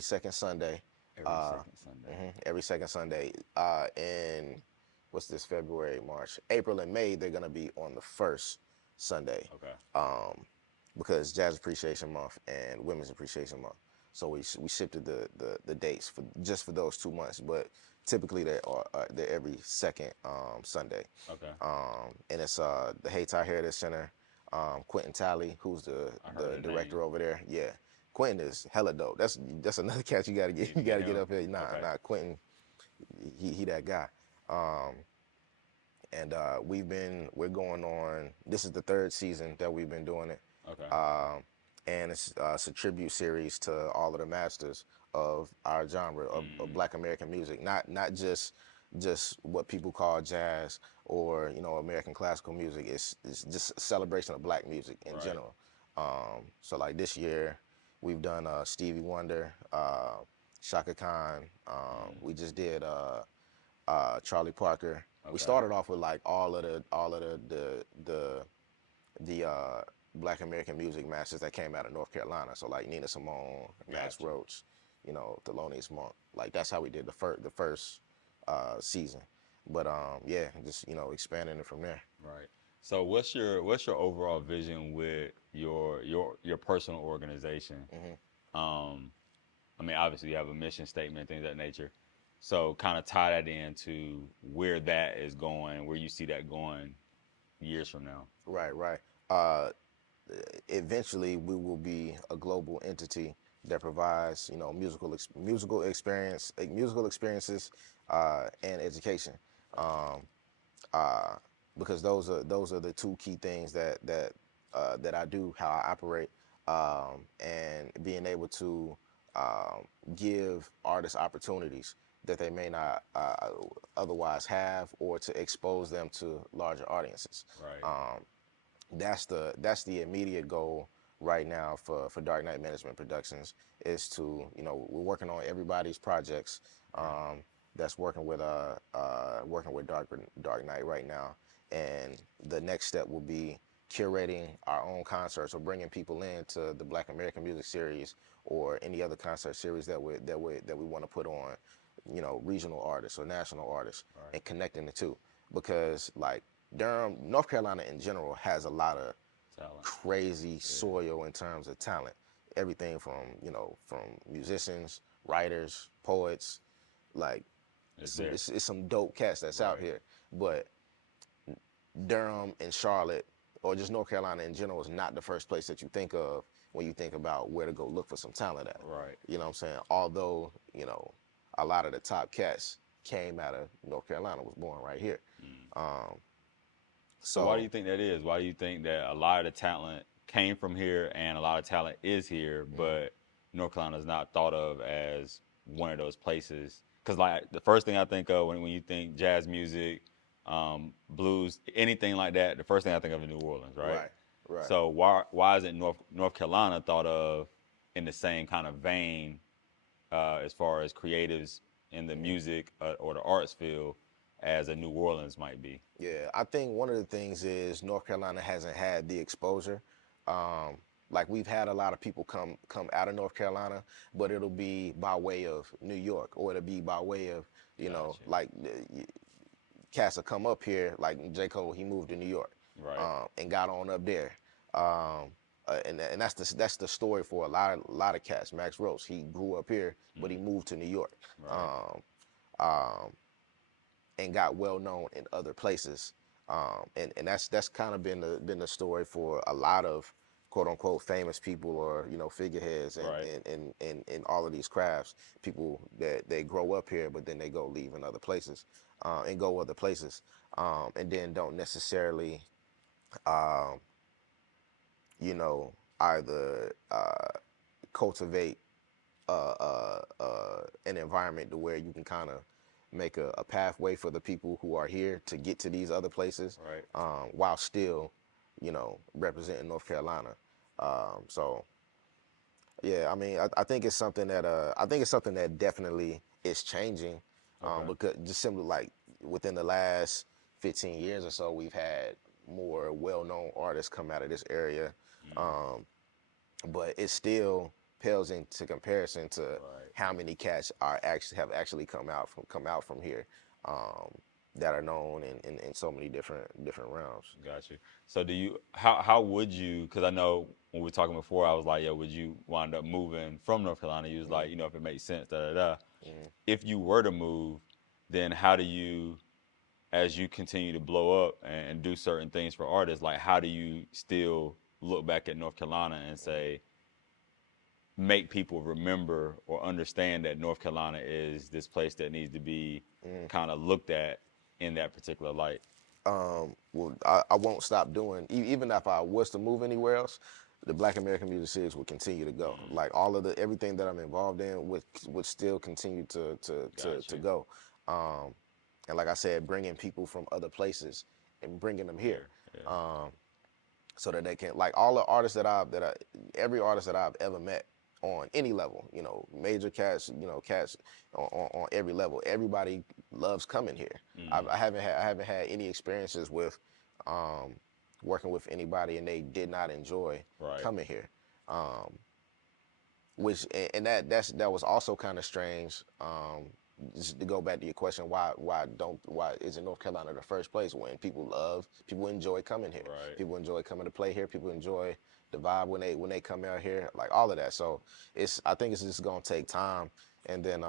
second Sunday. Every second Sunday. Every second Sunday. And what's this? February, March, April, and May. They're gonna be on the first Sunday. Okay. Because Jazz Appreciation Month and Women's Appreciation Month. So we shifted the dates for those 2 months, but typically they're every second Sunday. Okay. And it's the Hayti Heritage Center. Quentin Talley, who's the director over there. Yeah, Quentin is hella dope. That's another cat you gotta get up here. Nah, Quentin, he that guy. And we're going on. This is the third season that we've been doing it. Okay. And it's a tribute series to all of the masters of our genre of Black American music. Not just what people call jazz or American classical music. It's just a celebration of Black music in general. So like this year, We've done Stevie Wonder, Shaka Khan. We just did Charlie Parker. We Okay. started off with like all of the Black American music masters that came out of North Carolina. So like Nina Simone, Max Gotcha. Roach, Thelonious Monk. Like that's how we did the first season. But yeah, just expanding it from there. Right. So what's your overall vision with your personal organization? Um, I mean, obviously you have a mission statement, things of that nature. So kind of tie that into where that is going, where you see that going years from now. Right, right. Uh, Eventually, we will be a global entity that provides, musical experiences, and education. Um, uh, because those are the two key things that I do, how I operate, and being able to give artists opportunities that they may not otherwise have, or to expose them to larger audiences. Right. That's the immediate goal right now for Dark Knight Management Productions, is to, we're working on everybody's projects, Right. that's working with Dark Knight right now, and the next step will be curating our own concerts, or bringing people in to the Black American Music Series, or any other concert series that we want to put on, regional artists or national artists, Right. and connecting the two, because like Durham, North Carolina in general has a lot of Talent. crazy Yeah. soil in terms of talent. Everything from musicians, writers, poets, like It's there. it's some dope cats that's out Right. here. But Durham and Charlotte, or just North Carolina in general, is not the first place that you think of when you think about where to go look for some talent at. Right. You know what I'm saying? Although, a lot of the top cats came out of North Carolina, was born right here. Um, So why do so you think that is? Why do you think that a lot of the talent came from here and a lot of talent is here, but North Carolina is not thought of as one of those places? Because like the first thing I think of when you think jazz music, blues, anything like that, the first thing I think of is New Orleans, right? right, right. So why isn't North Carolina thought of in the same kind of vein, as far as creatives in the music, or the arts field, as a New Orleans might be? Yeah, I think one of the things is North Carolina hasn't had the exposure. Um, like we've had a lot of people come out of North Carolina, but it'll be by way of New York, or it'll be by way of, Gotcha. like cats will come up here. Like J. Cole, he moved to New York, Right. and got on up there. And that's the story for a lot of cats. Max Roach, he grew up here, but he moved to New York. Right. Um, um, and got well known in other places. And that's kind of been the story for a lot of quote unquote famous people, or figureheads, and Right. in all of these crafts. People that they grow up here, but then they go leave in other places, and go other places, and then don't necessarily, um, either cultivate an environment to where you can kind of make a pathway for the people who are here to get to these other places, Right. while still, representing North Carolina. So yeah, I mean, I think it's something that definitely is changing, Okay. because just simply like within the last 15 years or so, we've had more well-known artists come out of this area, um, but it still pales into comparison to Right. how many cats have actually come out from here, um, that are known in so many different realms. Got you. So how would you, because I know when we were talking before, I was like, yeah, would you wind up moving from North Carolina? You was like, if it makes sense, da da da. Mm. If you were to move, then how do you, as you continue to blow up and do certain things for artists, like how do you still look back at North Carolina and say, make people remember or understand that North Carolina is this place that needs to be kind of looked at in that particular light? Well, I won't stop doing, even if I was to move anywhere else, the Black American Music Series would continue to go. Like all of everything that I'm involved in would still continue Got to you. go. Um, and like I said, bringing people from other places and bringing them here, Here. Yeah. so that they can, like all the artists every artist that I've ever met on any level, major cats, cats on every level. Everybody loves coming here. I haven't had any experiences with working with anybody and they did not enjoy Right. coming here. Which and that was also kind of strange. Just to go back to your question, why isn't North Carolina the first place when people enjoy coming here, Right. people enjoy coming to play here, people enjoy the vibe when they come out here, like all of that. So I think it's just gonna take time, and then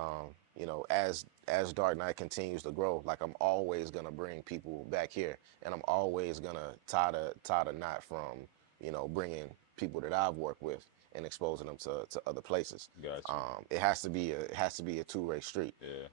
as Dark Knight continues to grow, like I'm always gonna bring people back here, and I'm always gonna tie the knot from bringing people that I've worked with and exposing them to other places. Gotcha. It has to be a two-way street. Yeah.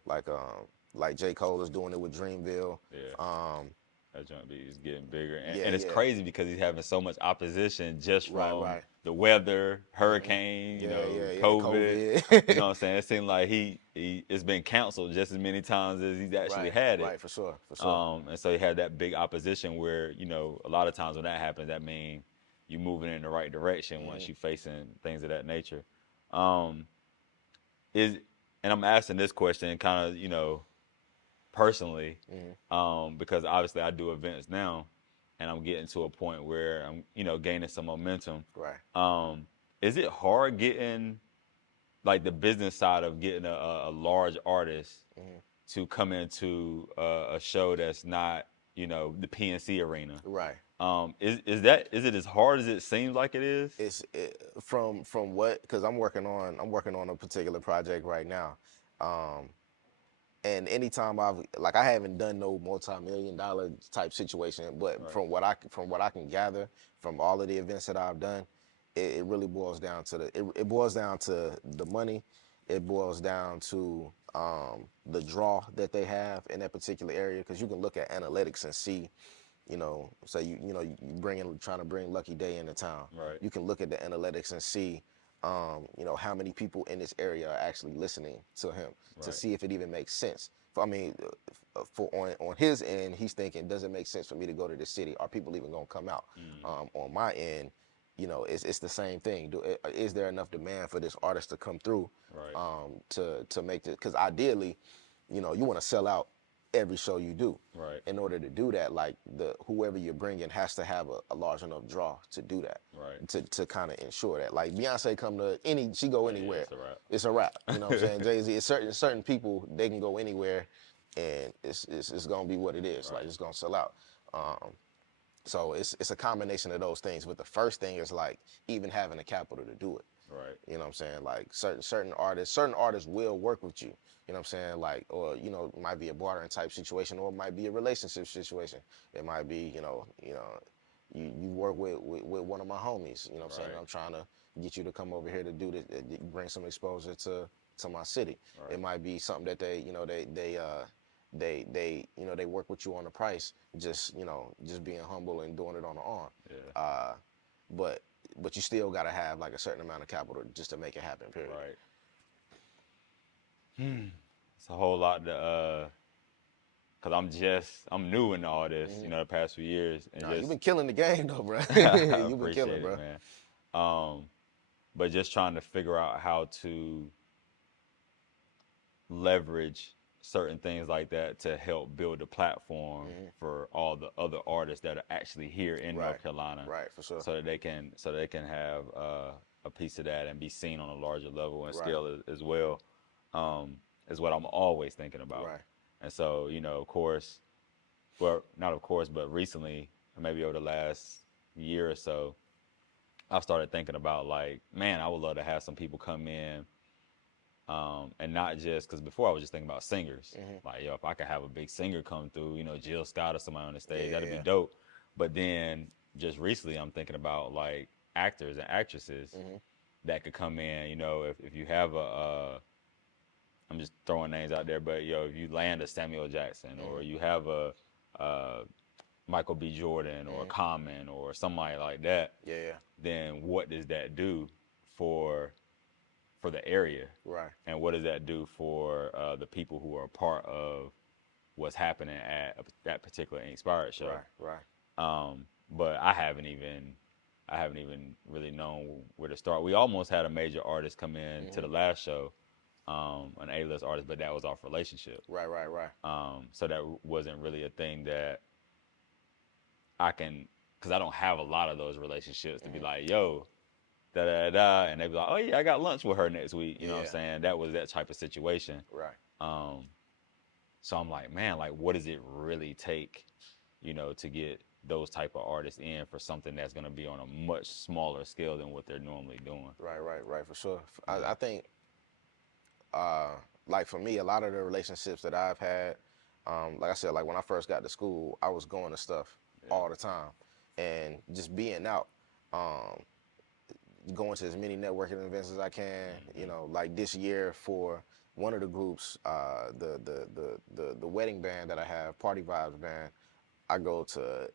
Like J. Cole is doing it with Dreamville. Yeah. Um, That jump is getting bigger, and, yeah, and it's yeah. crazy because he's having so much opposition just Right, from right. the weather, hurricane, Yeah, yeah, yeah. COVID. You know COVID. what I'm saying? It seemed like he it's been canceled just as many times as he's actually Right, had it. right, for sure, for sure. And so he had that big opposition where a lot of times when that happens, that means you moving in the right direction once you facing things of that nature. Um, is and I'm asking this question kind of personally, because obviously I do events now, and I'm getting to a point where I'm, gaining some momentum. Right. Is it hard getting like the business side of getting a large artist to come into a show that's not, the PNC arena? Right. Is it as hard as it seems like it is? From what, because I'm working on a particular project right now. Um, and anytime I haven't done no multi-million-dollar type situation, but Right. from what I can gather from all of the events that I've done, it really boils down to it boils down to the money. It boils down to the draw that they have in that particular area, because you can look at analytics and see, say you trying to bring Lucky Day into town. Right. You can look at the analytics and see, how many people in this area are actually listening to him, to Right. see if it even makes sense. I mean, for on his end, he's thinking, does it make sense for me to go to this city? Are people even gonna come out? On my end, it's the same thing. Is there enough demand for this artist to come through? Right. To make it, because ideally, you want to sell out every show you do. Right. In order to do that, like whoever you're bringing has to have a large enough draw to do that. Right. To kind of ensure that, like Beyonce she go anywhere. It's a wrap. It's a wrap. You know what I'm saying? Jay-Z, it's certain people, they can go anywhere, and it's gonna be what it is. Right. Like, it's gonna sell out. So it's a combination of those things. But the first thing is like even having the capital to do it. Right. You know what I'm saying? Like certain artists will work with you. You know what I'm saying? Like, or it might be a bartering type situation, or it might be a relationship situation. It might be, you work with one of my homies. You know what I'm saying? Right. I'm trying to get you to come over here to do this, bring some exposure to my city. Right. It might be something that they work with you on the price, just being humble and doing it on the arm. Yeah. But you still got to have like a certain amount of capital just to make it happen. Period. Right. It's a whole lot to because I'm new in all this, the past few years, and Nah, just you've been killing the game though, bro. I You've been killing, appreciate bro. it, man. But just trying to figure out how to leverage certain things like that to help build a platform for all the other artists that are actually here in Right. North Carolina, Right, for sure. so that they can have a piece of that and be seen on a larger level and Right. scale as well. Is what I'm always thinking about. Right. And so, of course, well, not of course, but recently, maybe over the last year or so, I've started thinking about like, man, I would love to have some people come in, and not just because before I was just thinking about singers. Like, if I could have a big singer come through, Jill Scott or somebody on the stage, that'd be dope. But then just recently, I'm thinking about like actors and actresses that could come in. If you have I'm just throwing names out there, but if you land a Samuel Jackson, or you have a Michael B. Jordan, or Common, or somebody like that, Yeah. then what does that do for the area? Right. And what does that do for the people who are a part of what's happening at that particular Inkspired show? Right. But I haven't even I haven't even really known where to start. We almost had a major artist come in to the last show, an A-list artist, but that was off relationship. Right. So that wasn't really a thing that I can, because I don't have a lot of those relationships to be like, yo, da da da, and they be like, oh yeah, I got lunch with her next week. You know what I'm Yeah. saying? That was that type of situation. Right. So I'm like, man, like, what does it really take, to get those type of artists in for something that's going to be on a much smaller scale than what they're normally doing? Right, for sure. I think, like for me, a lot of the relationships that I've had, like I said, like when I first got to school, I was going to stuff all the time, and just being out, going to as many networking events as I can. Like this year for one of the groups, the wedding band that I have, Party Vibes Band, I go to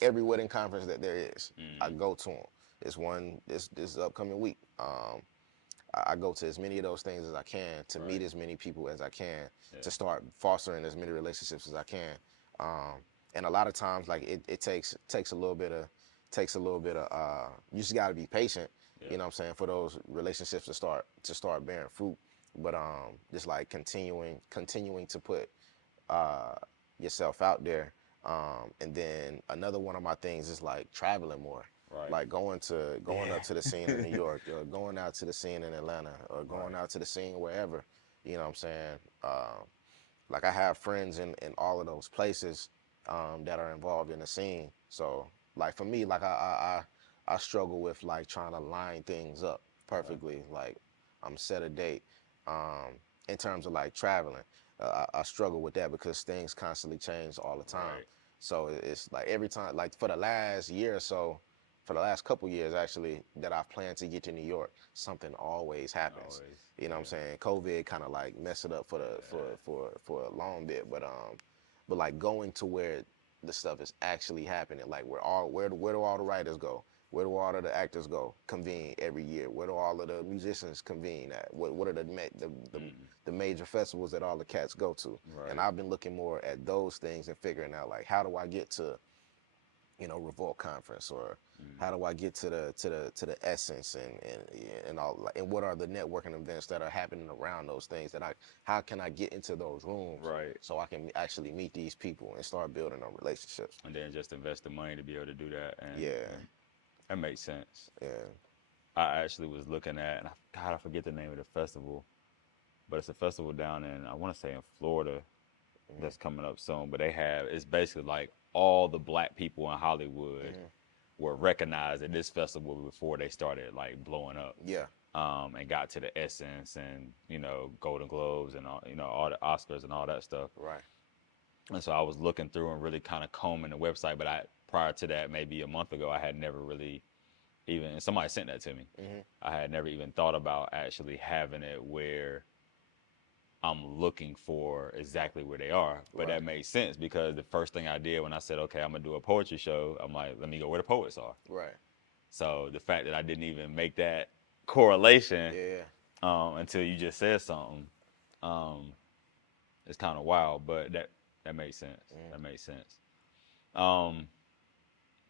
every wedding conference that there is. I go to them. It's one this upcoming week. I go to as many of those things as I can to meet as many people as I can, to start fostering as many relationships as I can. And a lot of times, like it takes a little bit of you just got to be patient. You know what I'm saying, for those relationships to start bearing fruit. But just like continuing to put yourself out there. And then another one of my things is like traveling more. Right. Like going up to the scene in New York, or going out to the scene in Atlanta, or going out to the scene wherever. You know what I'm saying? Like I have friends in all of those places that are involved in the scene. So like for me, like I struggle with like trying to line things up perfectly. Like I'm set a date. In terms of like traveling, I struggle with that because things constantly change all the time. Right. So it's like every time, like for the last year or so, for the last couple years actually, that I've planned to get to New York, something always happens. Always. You know what I'm saying? COVID kind of like messed it up for a long bit, but like going to where the stuff is actually happening, like where do all the writers go? Where do all of the actors go? Convene every year. Where do all of the musicians convene at? What are the major festivals that all the cats go to? Right. And I've been looking more at those things and figuring out like how do I get to, Revolt Conference, or how do I get to the Essence and all, and what are the networking events that are happening around those things, how can I get into those rooms, Right. so I can actually meet these people and start building on relationships. And then just invest the money to be able to do that. And that makes sense. Yeah. I actually was looking at, and I forget the name of the festival, but it's a festival down in, I want to say in Florida, that's coming up soon. But it's basically like all the black people in Hollywood were recognized at this festival before they started like blowing up. Yeah. And got to the Essence and, Golden Globes and all the Oscars and all that stuff. Right. And so I was looking through and really kind of combing the website, but prior to that, maybe a month ago, I had never really even, somebody sent that to me. I had never even thought about actually having it where I'm looking for exactly where they are. But that made sense because the first thing I did when I said, okay, I'm gonna do a poetry show, I'm like, let me go where the poets are. Right. So the fact that I didn't even make that correlation Yeah. until you just said something, it's kind of wild, but that makes sense. That makes sense.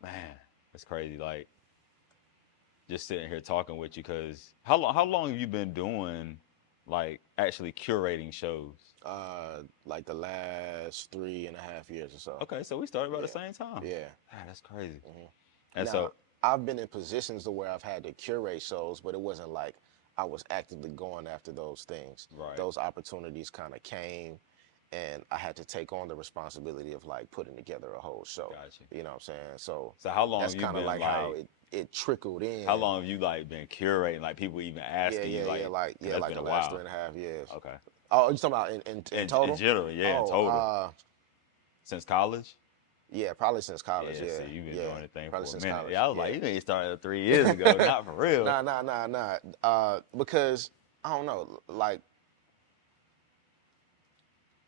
Man, it's crazy. Like just sitting here talking with you, because how long have you been doing, like actually curating shows? Like the last 3.5 years or so. Okay, so we started about the same time. Yeah. Man, that's crazy. And Now, so I've been in positions to where I've had to curate shows, but it wasn't like I was actively going after those things. Right. Those opportunities kind of came, and I had to take on the responsibility of like putting together a whole show. Gotcha. You know what I'm saying? So how long that's have you kind of been like how it trickled in. how long have you like been curating? Like people even asking you, like, like that's like been the a last while. 3.5 years. Okay. Oh, you talking about in total? In general, yeah, in total. Since college? Yeah, probably since college. Yeah, See, you've been doing the thing for probably a since minute. college. Yeah, I was like, you ain't started 3 years ago, not for real. Nah. Because I don't know, like,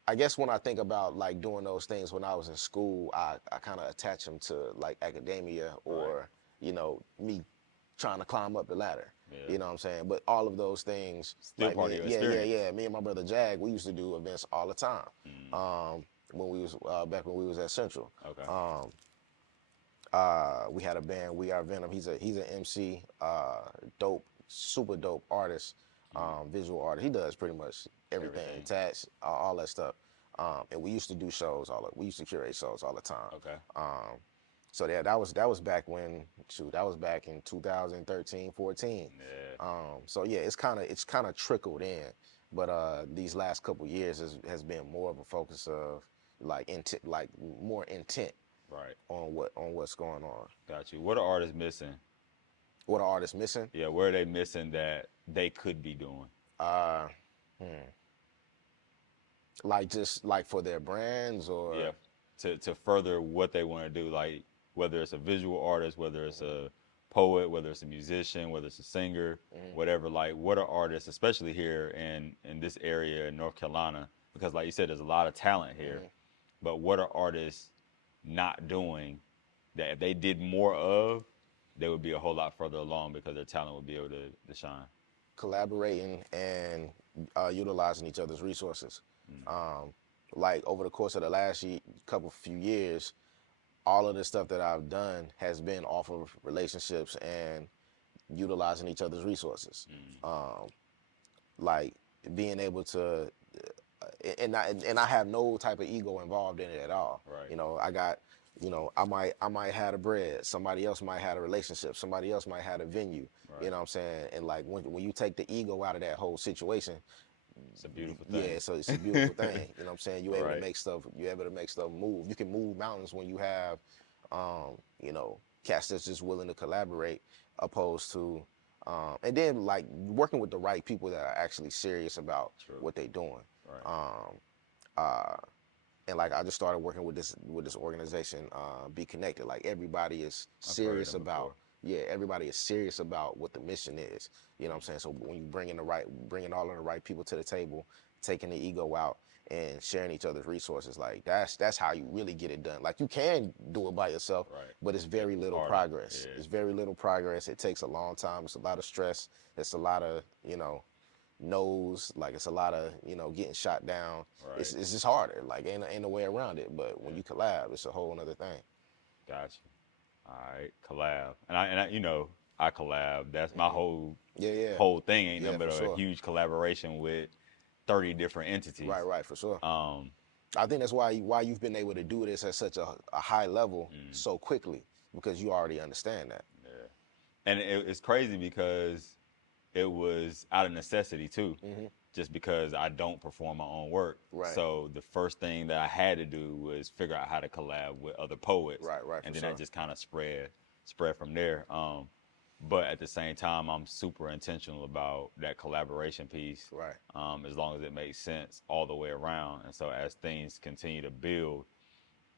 I guess when I think about like doing those things when I was in school, I kind of attach them to like academia or me trying to climb up the ladder. Yeah. You know what I'm saying? But all of those things, Still like part of your experience. Yeah. Me and my brother Jag, we used to do events all the time. When we was back when we was at Central. Okay. We had a band, We Are Venom. He's an MC, dope, super dope artist, visual artist. He does pretty much everything, Everything. tats, all that stuff. And we used to do shows we used to curate shows all the time. Okay. So yeah, that was back when, shoot, that was back in 2013, 14. Yeah. So yeah, it's kind of trickled in, but these last couple years has been more of a focus of like intent, like more intent Right. on what's going on. Got you. What are artists missing? What are artists missing? Yeah, where are they missing that they could be doing? Uh, like just like for their brands Yeah. or To further what they want to do, like whether it's a visual artist, whether it's a poet, whether it's a musician, whether it's a singer, whatever. Like, what are artists, especially here in this area in North Carolina? Because, like you said, there's a lot of talent here. But what are artists not doing that if they did more of, they would be a whole lot further along because their talent would be able to shine. collaborating and utilizing each other's resources. Like over the course of the last few years, all of the stuff that I've done has been off of relationships and utilizing each other's resources. Like being able to, and I have no type of ego involved in it at all. Right. You know, I got, I might have a bread. Somebody else might have a relationship. Somebody else might have a venue. Right. You know what I'm saying? And like when you take the ego out of that whole situation, It's a beautiful thing. yeah, so it's a beautiful thing. You know what I'm saying? You're able Right. to make stuff. You're able to make stuff move. You can move mountains when you have, cats that's just willing to collaborate, opposed to, and then like working with the right people that are actually serious about True. what they're doing. Right. And like I just started working with this organization, Be Connected. Like everybody is serious them about. before. Yeah, everybody is serious about what the mission is. You know what I'm saying? So when you bringing all of the right people to the table, taking the ego out and sharing each other's resources, like that's how you really get it done. Like you can do it by yourself, Right. but it's very little harder. progress. Yeah. It's very little progress. It takes a long time. It's a lot of stress. It's a lot of, no's. Like it's a lot of, getting shot down. Right. It's just harder. Like ain't no way around it. But when you collab, it's a whole other thing. Gotcha. All right, collab, and I collab. That's my whole Yeah. whole thing. Ain't Yeah, nothing but for a sure. huge collaboration with 30 different entities. Right, for sure. Um, I think that's why you've been able to do this at such a high level so quickly, because you already understand that. and it's crazy because it was out of necessity too. Just because I don't perform my own work. Right. So the first thing that I had to do was figure out how to collab with other poets. Right, And for then I sure. just kind of spread from there. But at the same time, I'm super intentional about that collaboration piece. Right. As long as it makes sense all the way around. And so as things continue to build,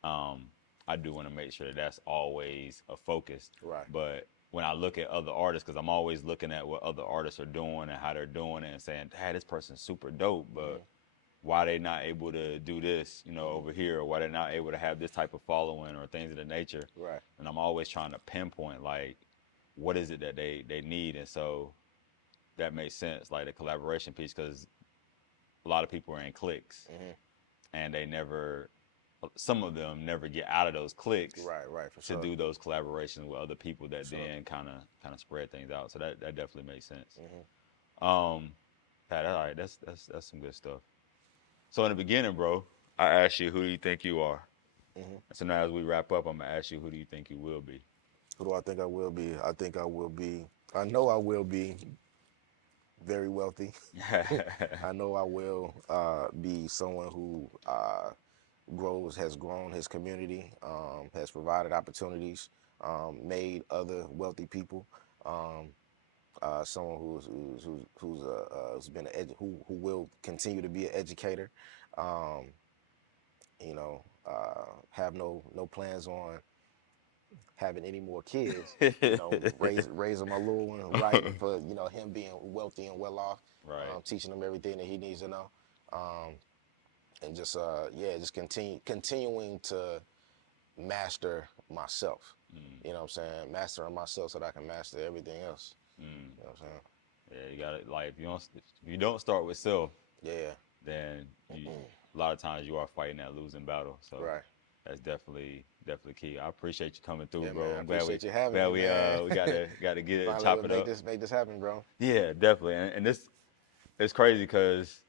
I do want to make sure that that's always a focus. Right. But when I look at other artists, because I'm always looking at what other artists are doing and how they're doing it and saying, hey, this person's super dope, but why they not able to do this, over here, or why they're not able to have this type of following or things of the nature. Right. And I'm always trying to pinpoint, like, what is it that they need? And so that makes sense, like the collaboration piece, because a lot of people are in cliques and some of them never get out of those cliques. Right, for To sure. do those collaborations with other people that then kind of spread things out. So that definitely makes sense. Pat, all right, that's some good stuff. So in the beginning, bro, I asked you, who do you think you are? So now as we wrap up, I'm gonna ask you, who do you think you will be? Who do I think I will be? I know I will be very wealthy. I know I will be someone who has grown his community, has provided opportunities, made other wealthy people, someone who's been who will continue to be an educator. Um, have no plans on having any more kids. Raising my little one right for him being wealthy and well off. Right. Teaching him everything that he needs to know. And just just continuing to master myself. You know what I'm saying? Mastering myself so that I can master everything else. You know what I'm saying? Yeah, you got it. Like if you don't start with self, Yeah. then a lot of times you are fighting that losing battle. So Right. That's definitely key. I appreciate you coming through, Yeah, bro. man. I I'm glad appreciate you having me, we man. we got to get it and Finally chop able to it up. make this happen, bro. Yeah, definitely. And this it's crazy because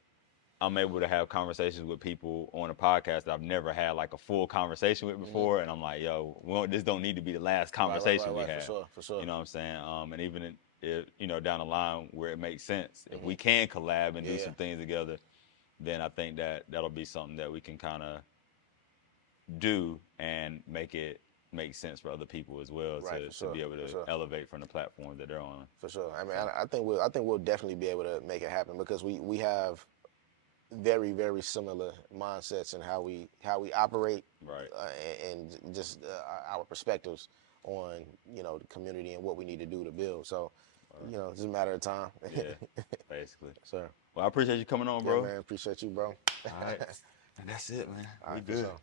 I'm able to have conversations with people on a podcast that I've never had like a full conversation with before, and I'm like, yo, this don't need to be the last conversation we Right. For have. sure, for sure. You know what I'm saying? And even if you know down the line where it makes sense, if we can collab and do Yeah. some things together, then I think that that'll be something that we can kind of do and make sense for other people as well Right, for to sure, be able for to sure. elevate from the platform that they're on. For sure. I mean, So, I think we'll definitely be able to make it happen because we have very similar mindsets and how we operate, right. and just our perspectives on the community and what we need to do to build. So, it's just a matter of time. Yeah, basically. Sir. Well, I appreciate you coming on, Yeah, bro. man. Appreciate you, bro. All right. And that's it, man. All We right, for good. sure.